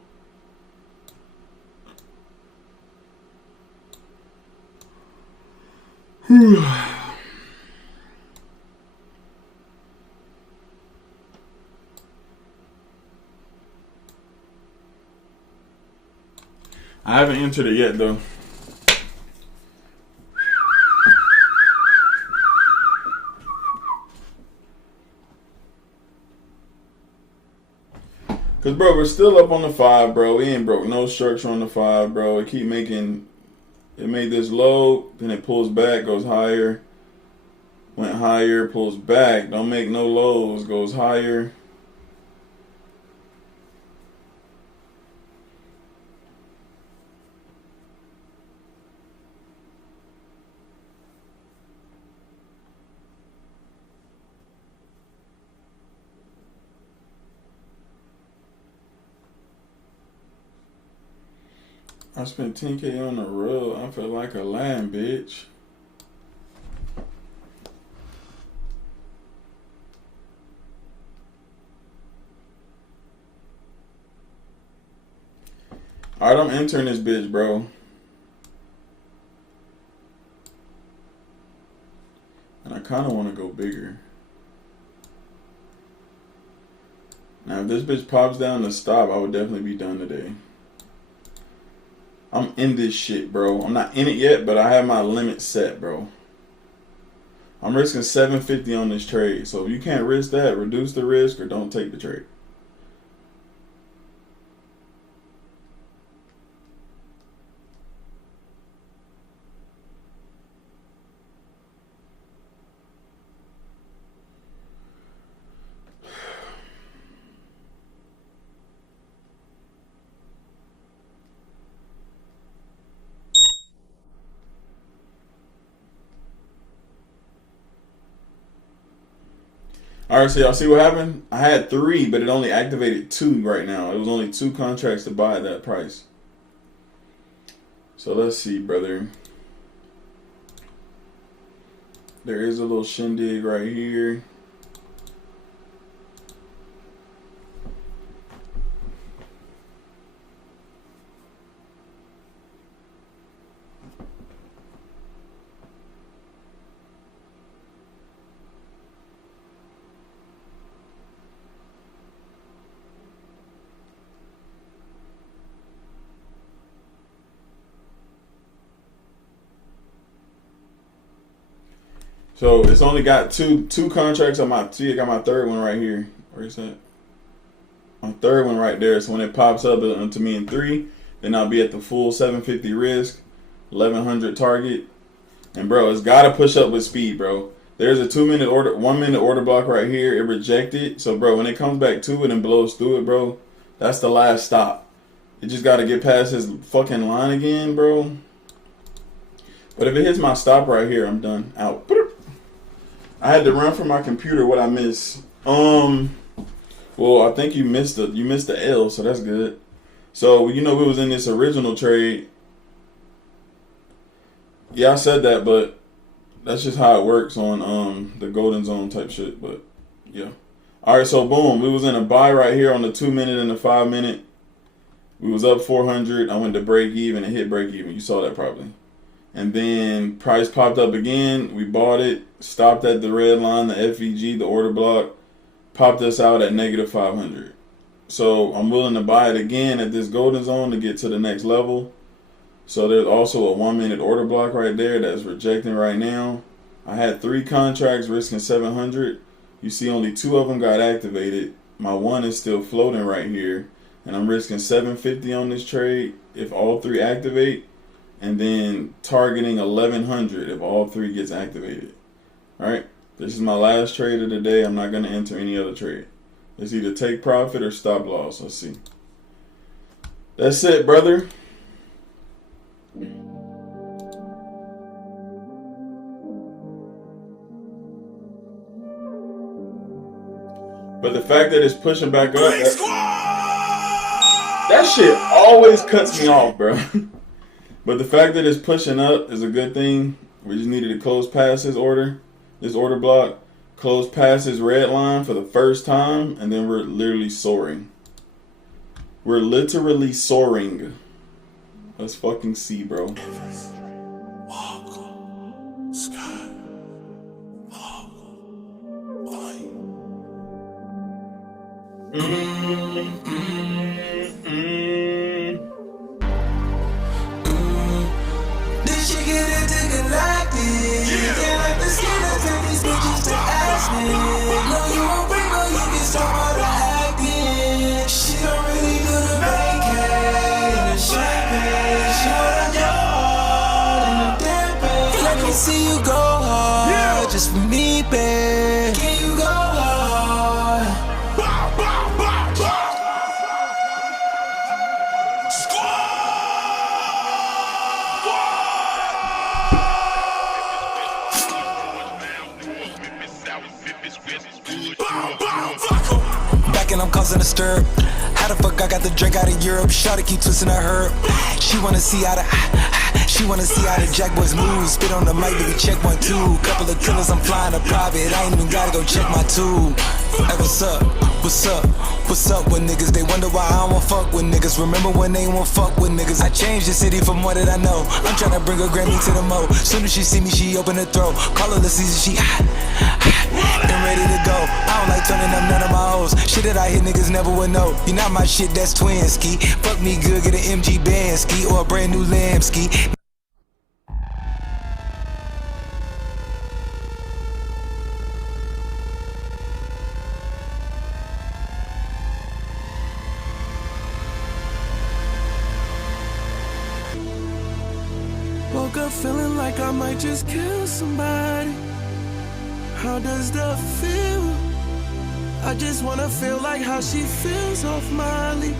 I haven't entered it yet, though. Cause bro, we're still up on the 5, bro. We ain't broke no structure on the 5, bro. It keep making. It made this low, then it pulls back, goes higher. Went higher, pulls back. Don't make no lows, goes higher. I spent 10K on the road. I feel like a lion, bitch. Alright, I'm entering this bitch, bro. And I kind of want to go bigger. Now, if this bitch pops down to stop, I would definitely be done today. I'm in this shit, bro. I'm not in it yet, but I have my limit set, bro. I'm risking $750 on this trade. So if you can't risk that, reduce the risk or don't take the trade. Alright, so y'all see what happened? I had 3, but it only activated 2 right now. It was only 2 contracts to buy at that price. So let's see, brother. There is a little shindig right here. So it's only got two contracts on my. See, I got my third one right here. Where is that? My third one right there. So when it pops up to me in 3, then I'll be at the full 750 risk, 1100 target, and bro, it's got to push up with speed, bro. There's a 2-minute order, 1-minute order block right here. It rejected. So bro, when it comes back to it and blows through it, bro, that's the last stop. It just got to get past his fucking line again, bro. But if it hits my stop right here, I'm done. Out. I had to run from my computer. What I miss? Well, I think you missed the L, so that's good. So we was in this original trade. Yeah, I said that, but that's just how it works on the golden zone type shit. But yeah. All right, so boom, we was in a buy right here on the 2 minute and the 5 minute. We was up 400. I went to break even and hit break even. You saw that probably. And then price popped up again. We bought it, stopped at the red line, the FEG, the order block, popped us out at negative 500. So I'm willing to buy it again at this golden zone to get to the next level. So there's also a 1 minute order block right there that's rejecting right now. I had 3 contracts risking 700. You see only 2 of them got activated. My one is still floating right here. And I'm risking 750 on this trade if all 3 activate. And then targeting 1100 if all 3 gets activated. Alright, this is my last trade of the day. I'm not going to enter any other trade. It's either take profit or stop loss. Let's see. That's it, brother. But the fact that it's pushing back up, that shit always cuts me off, bro. But the fact that it's pushing up is a good thing. We just needed to close past this order block, close past this red line for the first time, and then we're literally soaring. We're literally soaring. Let's fucking see, bro. Did she get into galactic? Yeah, like the skin that turn these bitches to acid. No, you won't bring no, you can stop all the acting. She don't really do the vacay and the champagne. She want a yard and a damn. Let me see you go hard, just for me, babe. Can you go hard? And I'm causing a stir. How the fuck I got the drink out of Europe? Shawty keep twisting her herb. She wanna see how the Jack Boys move. Spit on the mic, baby, check 1, 2. Couple of killers, I'm flying a private. I ain't even gotta go check my tube. Hey, what's up? What's up? What's up with niggas? They wonder why I don't wanna fuck with niggas. Remember when they won't fuck with niggas? I changed the city from what did I know? I'm tryna bring her Grammy to the mo. Soon as she see me, she open her throat. Call her the season, she and ready to go. I don't like turning up none of my hoes. Shit that I hit niggas never would know. You not my shit, that's twin ski. Fuck me good, get an MG band ski or a brand new lamb ski. Woke up feeling like I might just kill somebody. How does that feel? I just wanna feel like how she feels off Molly.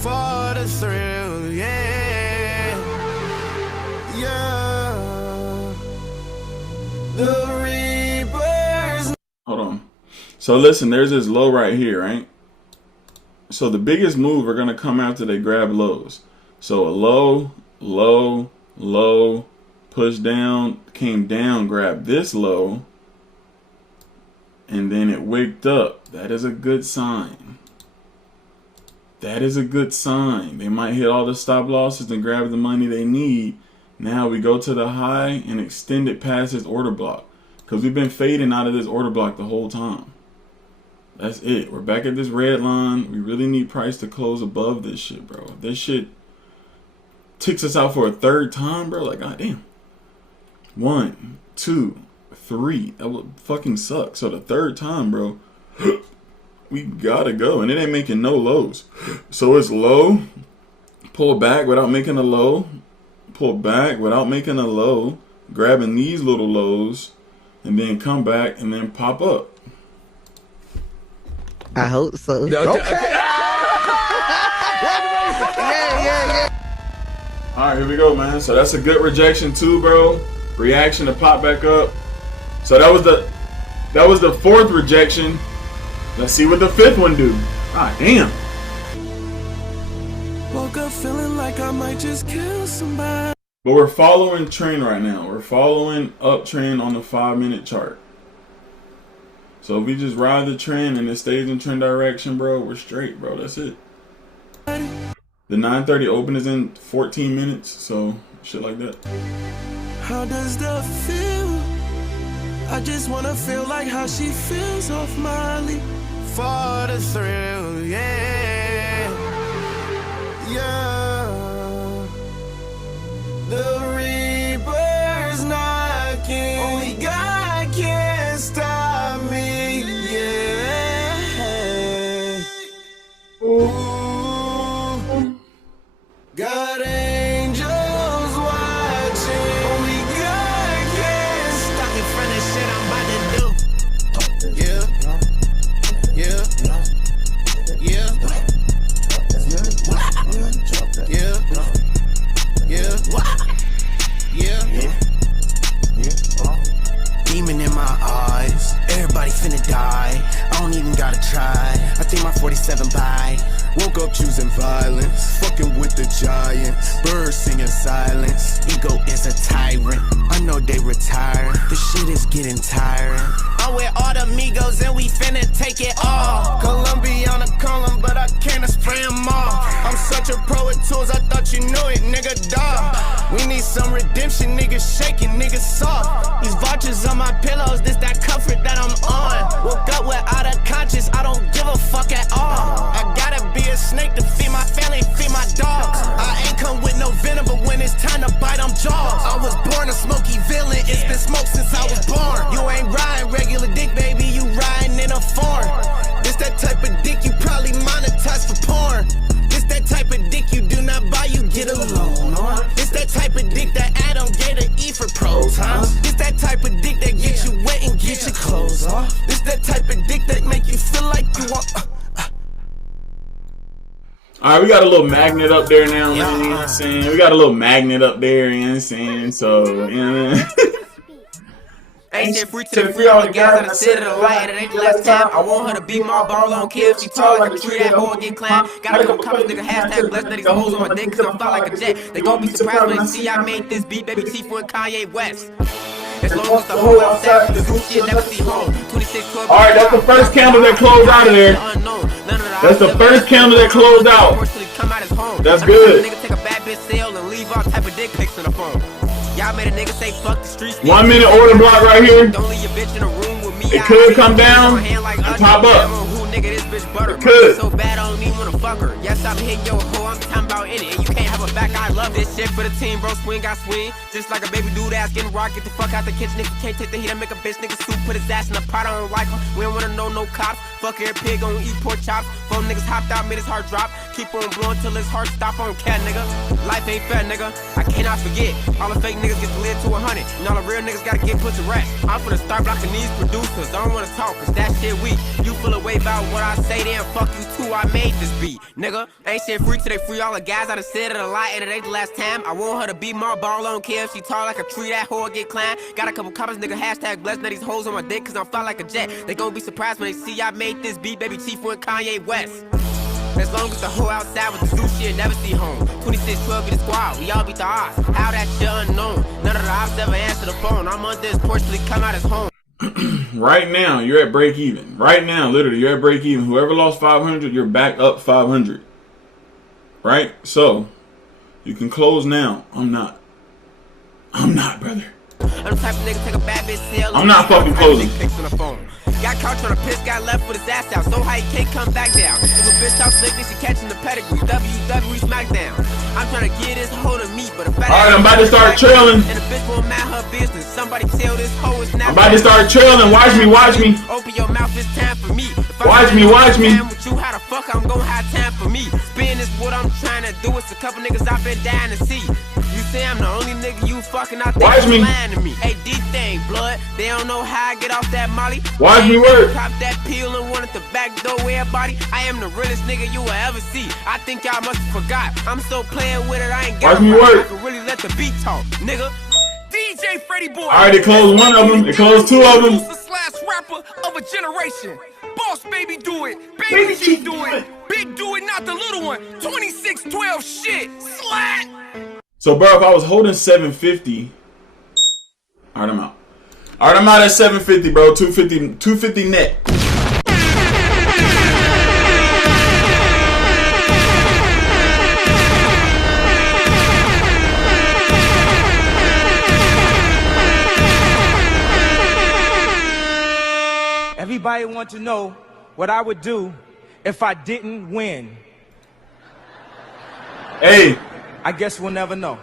For the thrill, yeah. Yeah. The Reapers. Hold on. So listen, there's this low right here, right? So the biggest move are gonna come after they grab lows. So a low, low, low, push down, came down, grabbed this low, and then it wigged up. That is a good sign. That is a good sign. They might hit all the stop losses and grab the money they need. Now we go to the high and extend it past this order block. Because we've been fading out of this order block the whole time. That's it. We're back at this red line. We really need price to close above this shit, bro. If this shit ticks us out for a third time, bro, like, goddamn. 1, 2, 3. That would fucking suck. So the third time, bro, we gotta go. And it ain't making no lows. So it's low. Pull back without making a low. Pull back without making a low. Grabbing these little lows. And then come back and then pop up. I hope so. Okay. Yeah. All right, here we go, man. So that's a good rejection too, bro. Reaction to pop back up. So that was the fourth rejection. Let's see what the fifth one do. Ah, damn. Woke up feeling like I might just kill somebody. But we're following trend right now. We're following uptrend on the 5-minute chart. So if we just ride the trend and it stays in trend direction, bro, we're straight, bro. That's it. The 9:30 open is in 14 minutes, so shit like that. How does that feel? I just wanna feel like how she feels off Molly. For the thrill, yeah. Yeah. The Reaper's knocking. Only God can stop me, yeah. Ooh. Got angels watching. Only God can stop me from the shit I'm about to do. Yeah. Yeah. Yeah. Yeah. Yeah. Yeah. Demon in my eyes. Everybody finna die. I don't even gotta try. I think my 47 by. Woke up choosing violence. Fucking with the giants. Birds singing silence. Ego is a tyrant. I know they retired. The shit is getting tiring. I'm with all the amigos and we finna take it all. Colombiana calling, but I can't spray them all. I'm such a pro at tools, I thought you knew it, nigga, dog. We need some redemption, niggas shaking, niggas soft. These vultures on my pillows, this that comfort that I'm on. Woke up without a conscience, I don't give a fuck at all. I gotta be a snake to feed my family, feed my dogs. I ain't come with no venom, but when it's time to bite, I'm jaws. I was born a smoky villain, it's been smoke since I was born. You ain't riding regular dick, baby, you riding in a foreign. This that type of dick you probably monetize for porn. This that type of dick you do not buy, you get a loan on. This that type of dick that Adam gave to E for protons. This that type of dick that get you wet and get your clothes off. This that type of dick that make you feel like you want. Alright, we got a little magnet up there now, man, you know what I'm saying? We got a little magnet up there, you know what I'm saying? So, you know what I mean? Ain't shit free to the free, all the guys on the city of the light. It ain't the last time. I want her to be my ball on kids. She tall like a tree, that hoe get climbed. Got a couple copies, nigga, hashtag blessed that these hoes on my dick, cause I'm fly like a jet. They gon' be surprised when they see I made this beat, baby Tifu and Kanye West. As long as the whole outside, the new shit never see home. 2612. Alright, that's the first candle that closed out of there. That's the first candle that closed out. That's good. Nigga take a bad bitch sale and leave all type of dick pics in the phone. Y'all made a nigga say fuck the streets. 1 minute order block right here. Don't leave your bitch in a room with me. It could come down and pop up. It could. So bad I don't even wanna fuck her. Yes, I'm hitting your hoe, I'm talking about in it. And you can't have a back, I love this shit for the team, bro. Swing, I swing. Just like a baby dude ass getting rock. Get the fuck out the kitchen if you can't take the heat. I make a bitch nigga soup, put his ass in the pot. I don't like him. We don't wanna know no cops. Fuck every pig, gon' eat pork chops. 4 niggas hopped out, made his heart drop. Keep on blowing till his heart stop. I don't care, nigga. Life ain't fair, nigga. I cannot forget. All the fake niggas get to live to 100. And all the real niggas gotta get put to rest. I'm finna start blocking these producers. I don't wanna talk, cause that shit weak. You feel a way about what I say, then fuck you too. I made this beat, nigga. Ain't shit free till they free all the guys I done said it a lot, and it ain't the last time. I want her to be my ball on care if she tall like a tree, that hoe get climbed. Got a couple coppers, nigga, hashtag blessed. Now these hoes on my dick, cause I'm fly like a jet. They gon' be surprised when they see I made this beat, baby Tifu and Kanye West. As long as the hoe outside with the new shit never see home. 2612 be the squad, we all beat the odds. How that shit unknown. None of the ops ever answer the phone. I'm under this porch till he come out his home. Right now, you're at break even. Right now, literally, you're at break even. Whoever lost 500, you're back up 500. Right? So, you can close now. I'm not, brother. I'm the type of nigga take a bad bitch sale. I'm not fucking closing. Got caught trying to piss, got left with his ass out. So high he can't come back down. If a bitch talk slick, then she catching the pedigree. WWE SmackDown. I'm trying to get this hoe to meet, but if alright, I'm about to start trailing. And the bitch won't mind her business. Somebody tell this hoe it's not. I'm about to start trailing. Watch me, watch me. Open your mouth, it's time for me. Watch me, watch me. With you, how the fuck I'm gonna have time for me? Spin is what I'm trying to do. It's a couple niggas I've been dying to see. You say I'm the only nigga you fucking out there. Watch me. Lying to me. Hey, D thing, blood. They don't know how I get off that molly. Watch me work. Pop that pill and wanted to backdoor everybody. I am the realest nigga you will ever see. I think y'all must have forgot. I'm so playing with it, I ain't got Watch me work. I can really let the beat talk, nigga. DJ Freddie Boy. Alright, they closed one of them. They closed 2 of them. Slash rapper of a generation. Boss baby do it. Baby G do it. Big do it, not the little one. 2612 shit. Slat. So, bro, if I was holding 750, all right, I'm out. All right, I'm out at 750, bro. 250 net. Everybody want to know what I would do if I didn't win. Hey. I guess we'll never know.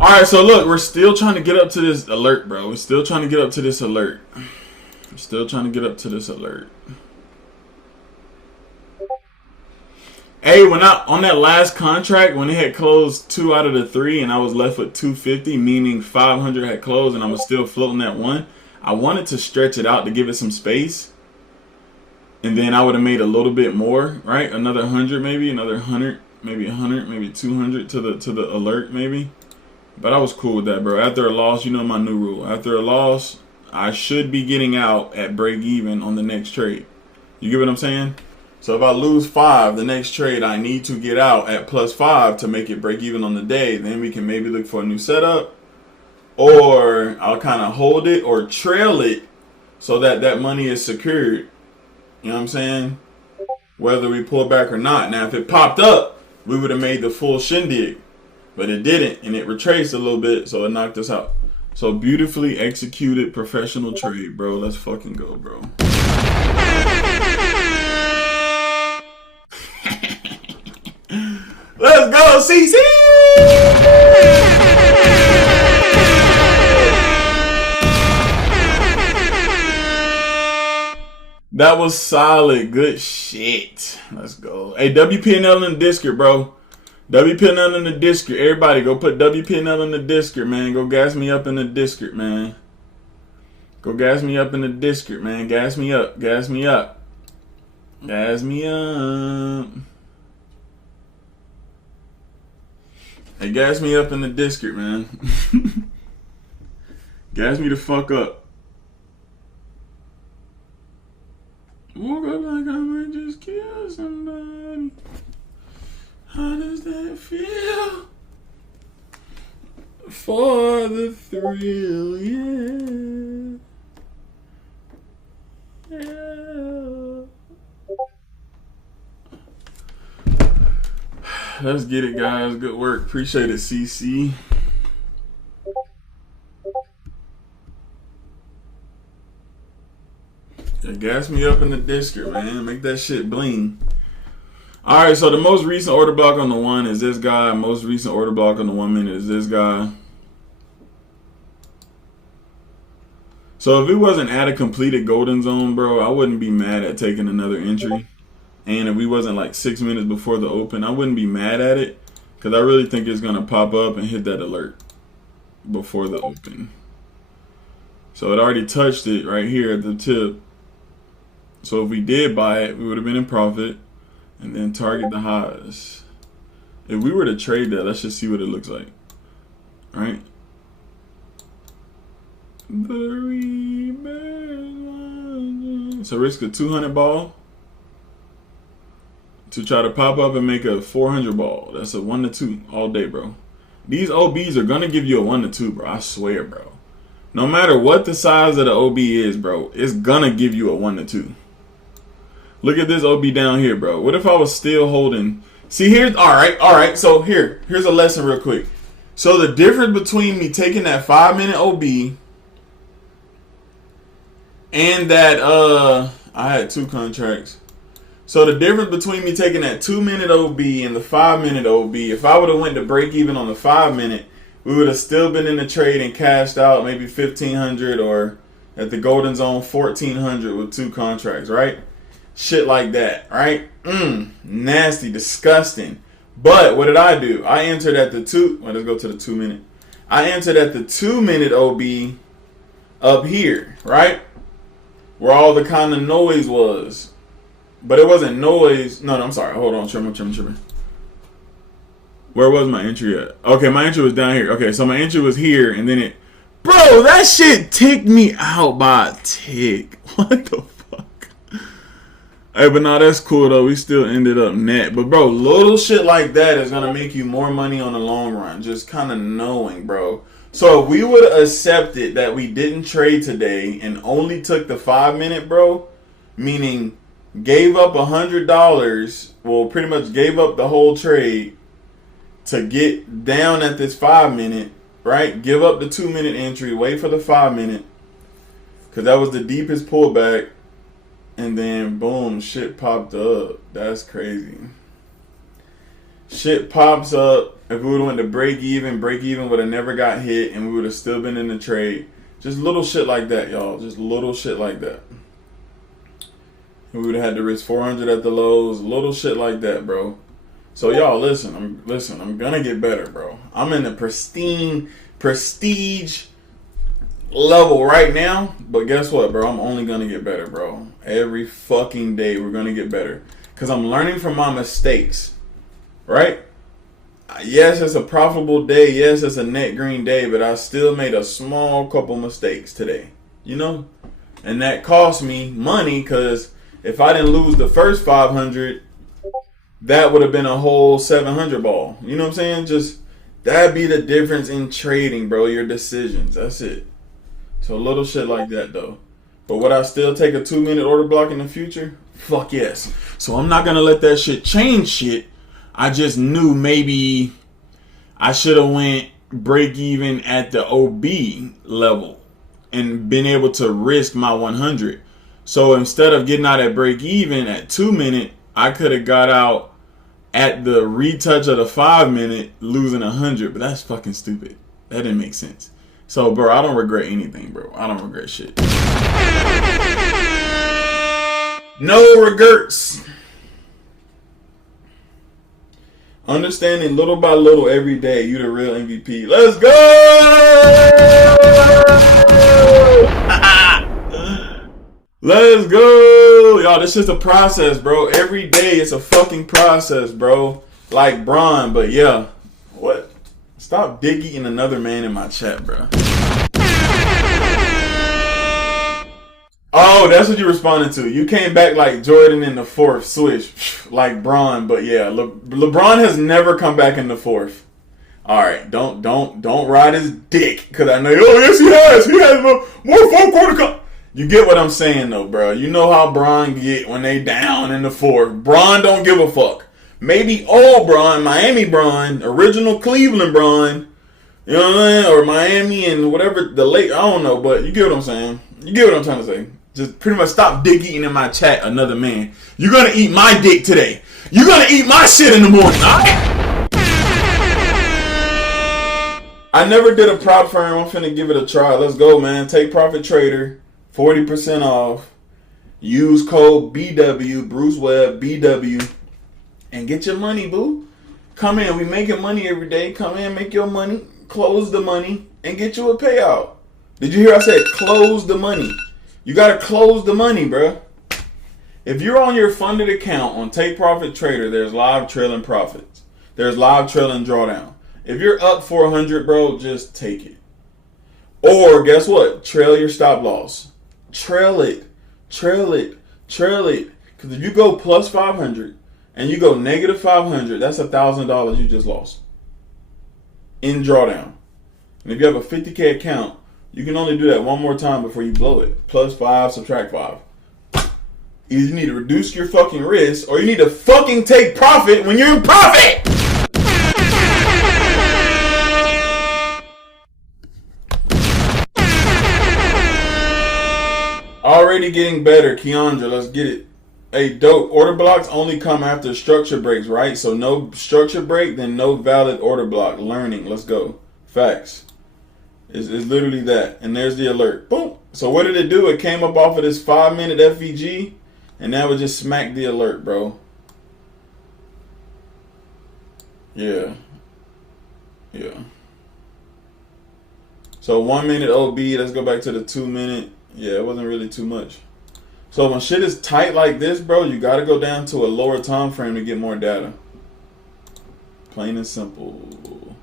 Alright, so look, we're still trying to get up to this alert, bro. We're still trying to get up to this alert. We're still trying to get up to this alert. Hey, when on that last contract, when it had closed 2 out of the 3 and I was left with 250, meaning 500 had closed and I was still floating at 1, I wanted to stretch it out to give it some space. And then I would have made a little bit more, right? Another 100 maybe, another 100, maybe 100, maybe 200 to the alert maybe. But I was cool with that, bro. After a loss, you know my new rule. After a loss, I should be getting out at break even on the next trade. You get what I'm saying? So if I lose 5, the next trade, I need to get out at +5 to make it break even on the day. Then we can maybe look for a new setup. Or I'll kind of hold it or trail it so that that money is secured. You know what I'm saying? Whether we pull back or not. Now, if it popped up, we would have made the full shindig. But it didn't, and it retraced a little bit, so it knocked us out. So beautifully executed professional trade, bro. Let's fucking go, bro. Let's go, CC! That was solid. Good shit. Let's go. Hey, WPNL in the Discord, bro. WPNL in the Discord. Everybody go put WPNL in the Discord, man. Go gas me up in the Discord, man. Go gas me up in the Discord, man. Gas me up. Gas me up. Gas me up. Hey, gas me up in the Discord, man. Gas me the fuck up. Woke up like I might just kill somebody. How does that feel? For the thrill, yeah. Yeah. Let's get it, guys. Good work. Appreciate it, CC. Yeah, gas me up in the Discord, man. Make that shit bling. Alright, so the most recent order block on the 1 is this guy. Most recent order block on the 1 minute is this guy. So if it wasn't at a completed golden zone, bro, I wouldn't be mad at taking another entry. And if we wasn't like 6 minutes before the open, I wouldn't be mad at it. Because I really think it's going to pop up and hit that alert before the open. So it already touched it right here at the tip. So if we did buy it, we would have been in profit. And then target the highs. If we were to trade that, let's just see what it looks like. All right. So risk a 200 ball to try to pop up and make a 400 ball. That's a 1 to 2 all day, bro. These OBs are gonna give you a 1 to 2, bro. I swear, bro. No matter what the size of the OB is, bro, it's gonna give you a 1 to 2. Look at this OB down here, bro. What if I was still holding? See, here's all right. So here's a lesson real quick. So the difference between me taking that 5-minute OB and that I had 2 contracts. So the difference between me taking that 2-minute OB and the 5-minute OB, if I would have went to break even on the 5-minute, we would have still been in the trade and cashed out maybe 1,500 or at the golden zone 1,400 with 2 contracts, right? Shit like that, right? Nasty, disgusting. But what did I do? I entered at the 2. Well, let's go to the 2-minute. I entered at the 2-minute OB up here, right? Where all the kind of noise was. But it wasn't noise. No, I'm sorry. Hold on. Trimming. Where was my entry at? Okay, my entry was down here. Okay, so my entry was here, and then it... Bro, that shit ticked me out by a tick. What the fuck? Hey, but no, that's cool, though. We still ended up net. But, bro, little shit like that is going to make you more money on the long run. Just kind of knowing, bro. So, if we would have accepted that we didn't trade today and only took the 5 minute, bro, meaning gave up $100, well, pretty much gave up the whole trade to get down at this 5 minute, right? Give up the 2 minute entry, wait for the 5 minute, because that was the deepest pullback, and then boom, shit popped up. That's crazy. Shit pops up. If we would have went to break even would have never got hit, and we would have still been in the trade. Just little shit like that, y'all. Just little shit like that. We would have had to risk 400 at the lows. Little shit like that, bro. So y'all, listen. I'm gonna get better, bro. I'm in the prestige level right now. But guess what, bro? I'm only gonna get better, bro. Every fucking day we're gonna get better. Cause I'm learning from my mistakes. Right? Yes, it's a profitable day. Yes, it's a net green day. But I still made a small couple mistakes today. You know? And that cost me money. Cause if I didn't lose the first 500, that would have been a whole 700 ball. You know what I'm saying? Just that'd be the difference in trading, bro. Your decisions. That's it. So little shit like that, though. But would I still take a 2 minute order block in the future? Fuck yes. So I'm not gonna let that shit change shit. I just knew maybe I should have went break even at the OB level and been able to risk my 100. So instead of getting out at break even at 2 minute, I could have got out at the retouch of the 5 minute losing 100. But that's fucking stupid. That didn't make sense. So, bro, I don't regret anything, bro. I don't regret shit. No regrets. Understanding little by little every day, you the real MVP. Let's go! Let's go! Y'all, this is a process, bro. Every day it's a fucking process, bro. Like Braun, but yeah. What? Stop digging another man in my chat, bro. Oh, that's what you responded to. You came back like Jordan in the fourth switch, like Braun, but yeah, LeBron has never come back in the fourth. All right, don't ride his dick, because I know. Oh yes, he has. He has more fourth quarter. You get what I'm saying, though, bro. You know how Braun get when they down in the fourth. Braun don't give a fuck. Maybe all Braun, Miami Braun, original Cleveland Braun, you know what I'm saying, or Miami and whatever the late. I don't know, but you get what I'm saying. You get what I'm trying to say. Just pretty much stop dick eating in my chat, another man. You're gonna eat my dick today. You're gonna eat my shit in the morning, alright? I never did a prop firm. I'm finna give it a try. Let's go, man. Take Profit Trader, 40% off. Use code BW, Bruce Webb, BW, and get your money, boo. Come in. We making money every day. Come in, make your money, close the money, and get you a payout. Did you hear I said close the money? You got to close the money, bro. If you're on your funded account on Take Profit Trader, there's live trailing profits. There's live trailing drawdown. If you're up 400, bro, just take it. Or guess what? Trail your stop loss. Trail it. Trail it. Trail it. Because if you go plus 500 and you go negative 500, that's $1,000 you just lost in drawdown. And if you have a 50K account, you can only do that one more time before you blow it. Plus 5, subtract 5. Either you need to reduce your fucking risk, or you need to fucking take profit when you're in profit! Already getting better, Keandra. Let's get it. Hey, dope. Order blocks only come after structure breaks, right? So no structure break, then no valid order block. Learning. Let's go. Facts. It's literally that. And there's the alert. Boom. So what did it do? It came up off of this 5 minute FVG, and that would just smack the alert, bro. Yeah. Yeah. So 1 minute OB. Let's go back to the 2 minute. Yeah, it wasn't really too much. So when shit is tight like this, bro, you gotta go down to a lower time frame to get more data. Plain and simple.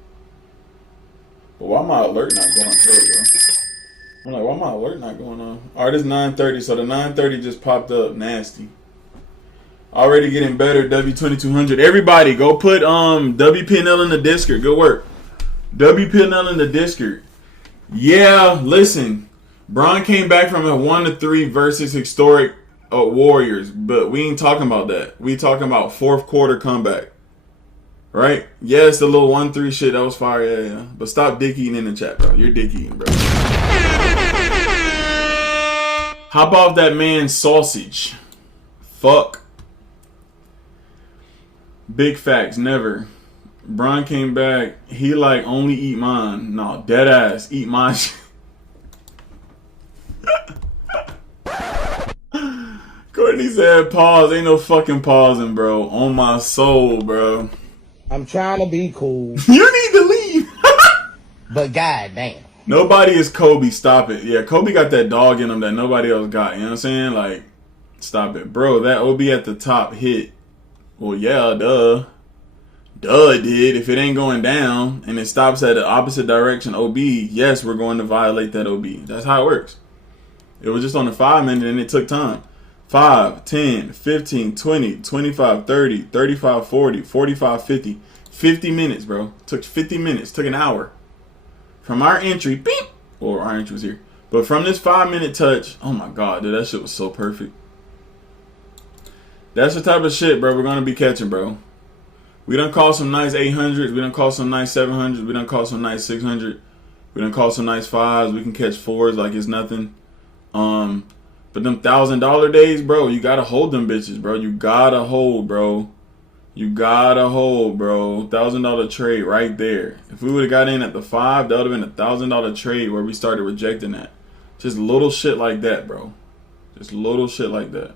But why my alert not going on? I'm like, why my alert not going on? Alright, it's 9:30, so the 9:30 just popped up. Nasty. Already getting better, W2200. Everybody, go put WPNL in the Discord. Good work. WPNL in the Discord. Yeah, listen. Bron came back from a 1-3 versus historic Warriors, but we ain't talking about that. We talking about fourth quarter comeback. Right? Yes, the little 1-3 shit, that was fire, yeah. But stop dick eating in the chat, bro. You're dick eating, bro. Hop off that man's sausage. Fuck. Big facts, never. Bron came back, he like only eat mine. No, dead ass, eat my shit. Courtney said pause, ain't no fucking pausing, bro. On my soul, bro. I'm trying to be cool. You need to leave. But goddamn. Nobody is Kobe, stop it. Yeah, Kobe got that dog in him that nobody else got, you know what I'm saying? Like, stop it. Bro, that OB at the top hit. Well, yeah, duh. Duh, it did. If it ain't going down and it stops at the opposite direction OB, yes, we're going to violate that OB. That's how it works. It was just on the 5 minute and it took time. 5, 10, 15, 20, 25, 30, 35, 40, 45, 50. 50 minutes, bro. Took 50 minutes. Took an hour. From our entry, beep. Or our entry was here. But from this 5 minute touch, oh my God, dude, that shit was so perfect. That's the type of shit, bro, we're going to be catching, bro. We done caught some nice 800s. We done caught some nice 700s. We done caught some nice 600. We done caught some nice 5s. We can catch 4s like it's nothing. But them $1,000 days, bro, you gotta hold them bitches, bro. You gotta hold, bro. You gotta hold, bro. $1,000 trade right there. If we would have got in at the 5, that would have been $1,000 trade where we started rejecting that. Just little shit like that, bro. Just little shit like that.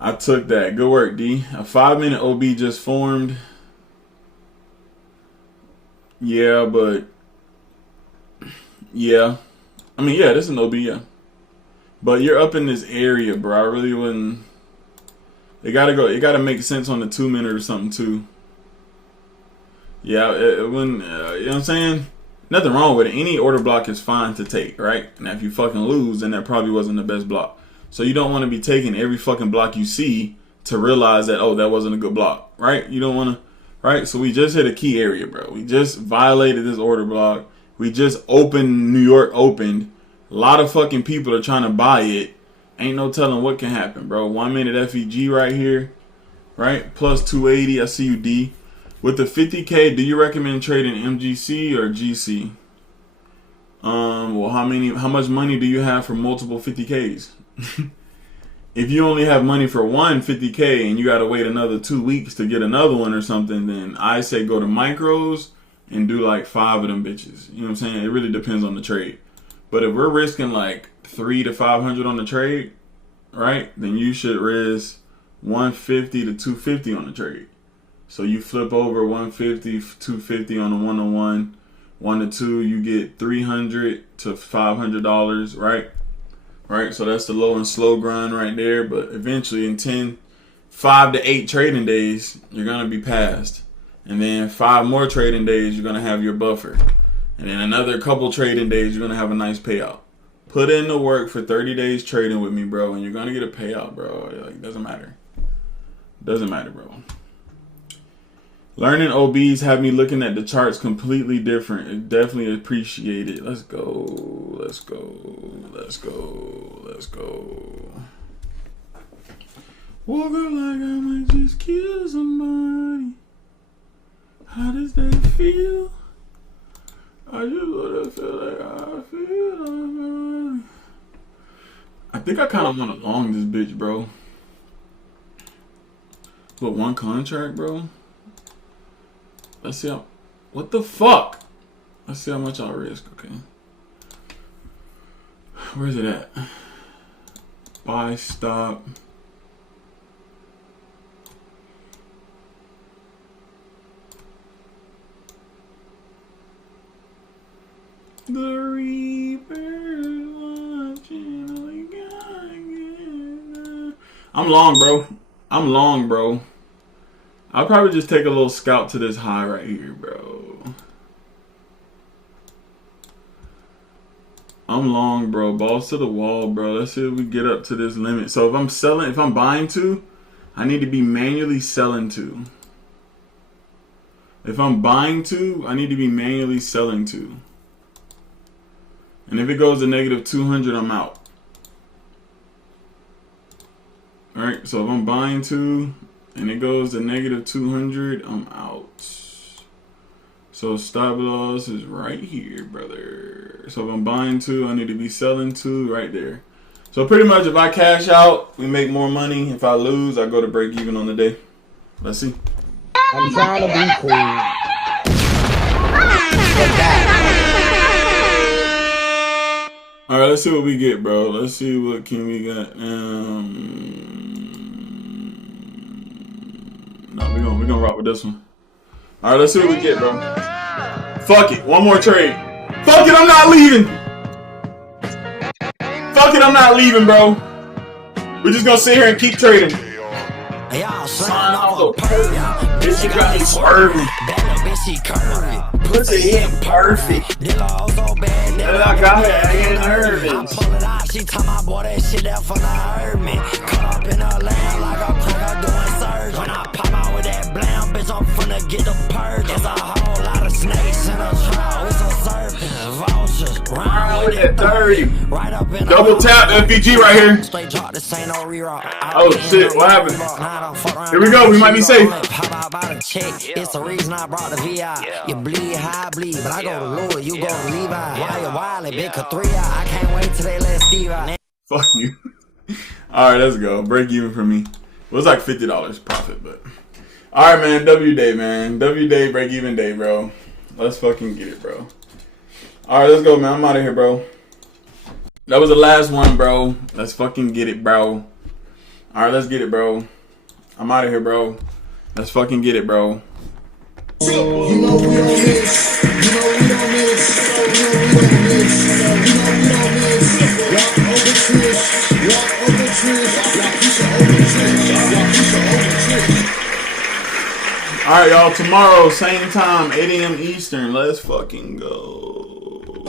I took that. Good work, D. A 5 minute OB just formed. Yeah, but yeah. I mean, yeah, this is an OB, yeah. But you're up in this area, bro. I really wouldn't. It gotta make sense on the 2 minute or something too. Yeah, it wouldn't. You know what I'm saying? Nothing wrong with it. Any order block is fine to take, right? And if you fucking lose, then that probably wasn't the best block. So you don't want to be taking every fucking block you see to realize that, oh, that wasn't a good block, right? You don't want to, right? So we just hit a key area, bro. We just violated this order block. We just opened, New York opened. A lot of fucking people are trying to buy it. Ain't no telling what can happen, bro. 1 minute FEG right here, right? Plus 280. I see you, D. With the 50K, do you recommend trading MGC or GC? Well, how much money do you have for multiple 50Ks? If you only have money for one 50K and you gotta wait another 2 weeks to get another one or something, then I say go to micros and do like 5 of them bitches. You know what I'm saying? It really depends on the trade. But if we're risking like 300 to 500 on the trade, right? Then you should risk 150 to 250 on the trade. So you flip over 150, 250 on a 1-on-1, 1 to 2, you get $300 to $500, right? Right, so that's the low and slow grind right there. But eventually in 5 to 8 trading days, you're going to be passed. And then 5 more trading days, you're going to have your buffer. And then another couple trading days, you're going to have a nice payout. Put in the work for 30 days trading with me, bro, and you're going to get a payout, bro. Like, it doesn't matter. Doesn't matter, bro. Learning OBs have me looking at the charts completely different. It definitely appreciate it. Let's go. Let's go. Let's go. Let's go. Woke up like I might just kill somebody. How does that feel? I just wanna feel like I feel. I think I kind of want to long this bitch, bro. But one contract, bro. Let's see how. What the fuck? Let's see how much I'll risk. Okay. Where's it at? Buy, stop. I'm long, bro. I'm long, bro. I'll probably just take a little scalp to this high right here, bro. I'm long, bro. Balls to the wall, bro. Let's see if we get up to this limit. So if I'm selling, if I'm buying to, I need to be manually selling to. If I'm buying to, I need to be manually selling to. And if it goes to negative 200, I'm out. Alright, so if I'm buying to, and it goes to negative 200, I'm out. So stop loss is right here, brother. So if I'm buying to, I need to be selling to right there. So pretty much if I cash out, we make more money. If I lose, I go to break even on the day. Let's see. I'm trying to be cool. Alright, let's see what we get, bro. Let's see what can we got. No, we're gonna rock with this one. Alright, let's see what we get, bro. Fuck it, one more trade. Fuck it, I'm not leaving. Fuck it, I'm not leaving, bro. We're just gonna sit here and keep trading. Sign off the perfect. Bitch, you got me swerving. Pussy hit perfect. And I got her hanging nervous. She told my boy that shit that for not hurt me. Caught up in her land like a cracker doing surge. When I pop out with that blam, bitch, I'm finna get the purge. There's a whole lot of snakes in a trial with some serpents. Vultures, round with that 30. Right up in double tap FBG right here. Straight drop, this ain't no reroute. Oh shit, what happened? Here we go, we might be safe. Pop out by the check, it's the reason I brought the VI. You bleed how I bleed, but I go to Louis, you go to Levi. Why you wildin', big a 3 I can't wait till they let Steve out. Fuck you. Alright, let's go. Break even for me. It was like $50 profit, but. Alright, man. W day, man. W day, break even day, bro. Let's fucking get it, bro. Alright, let's go, man. I'm out of here, bro. That was the last one, bro. Let's fucking get it, bro. Alright, let's get it, bro. I'm out of here, bro. Let's fucking get it, bro. You know we on this. You know we on this. You know we on this. You know we on this. Walk over Trish. Walk over Trish. Walk Keisha over Trish. Walk Keisha over Trish. Alright, y'all. Tomorrow, same time, 8 a.m. Eastern. Let's fucking go.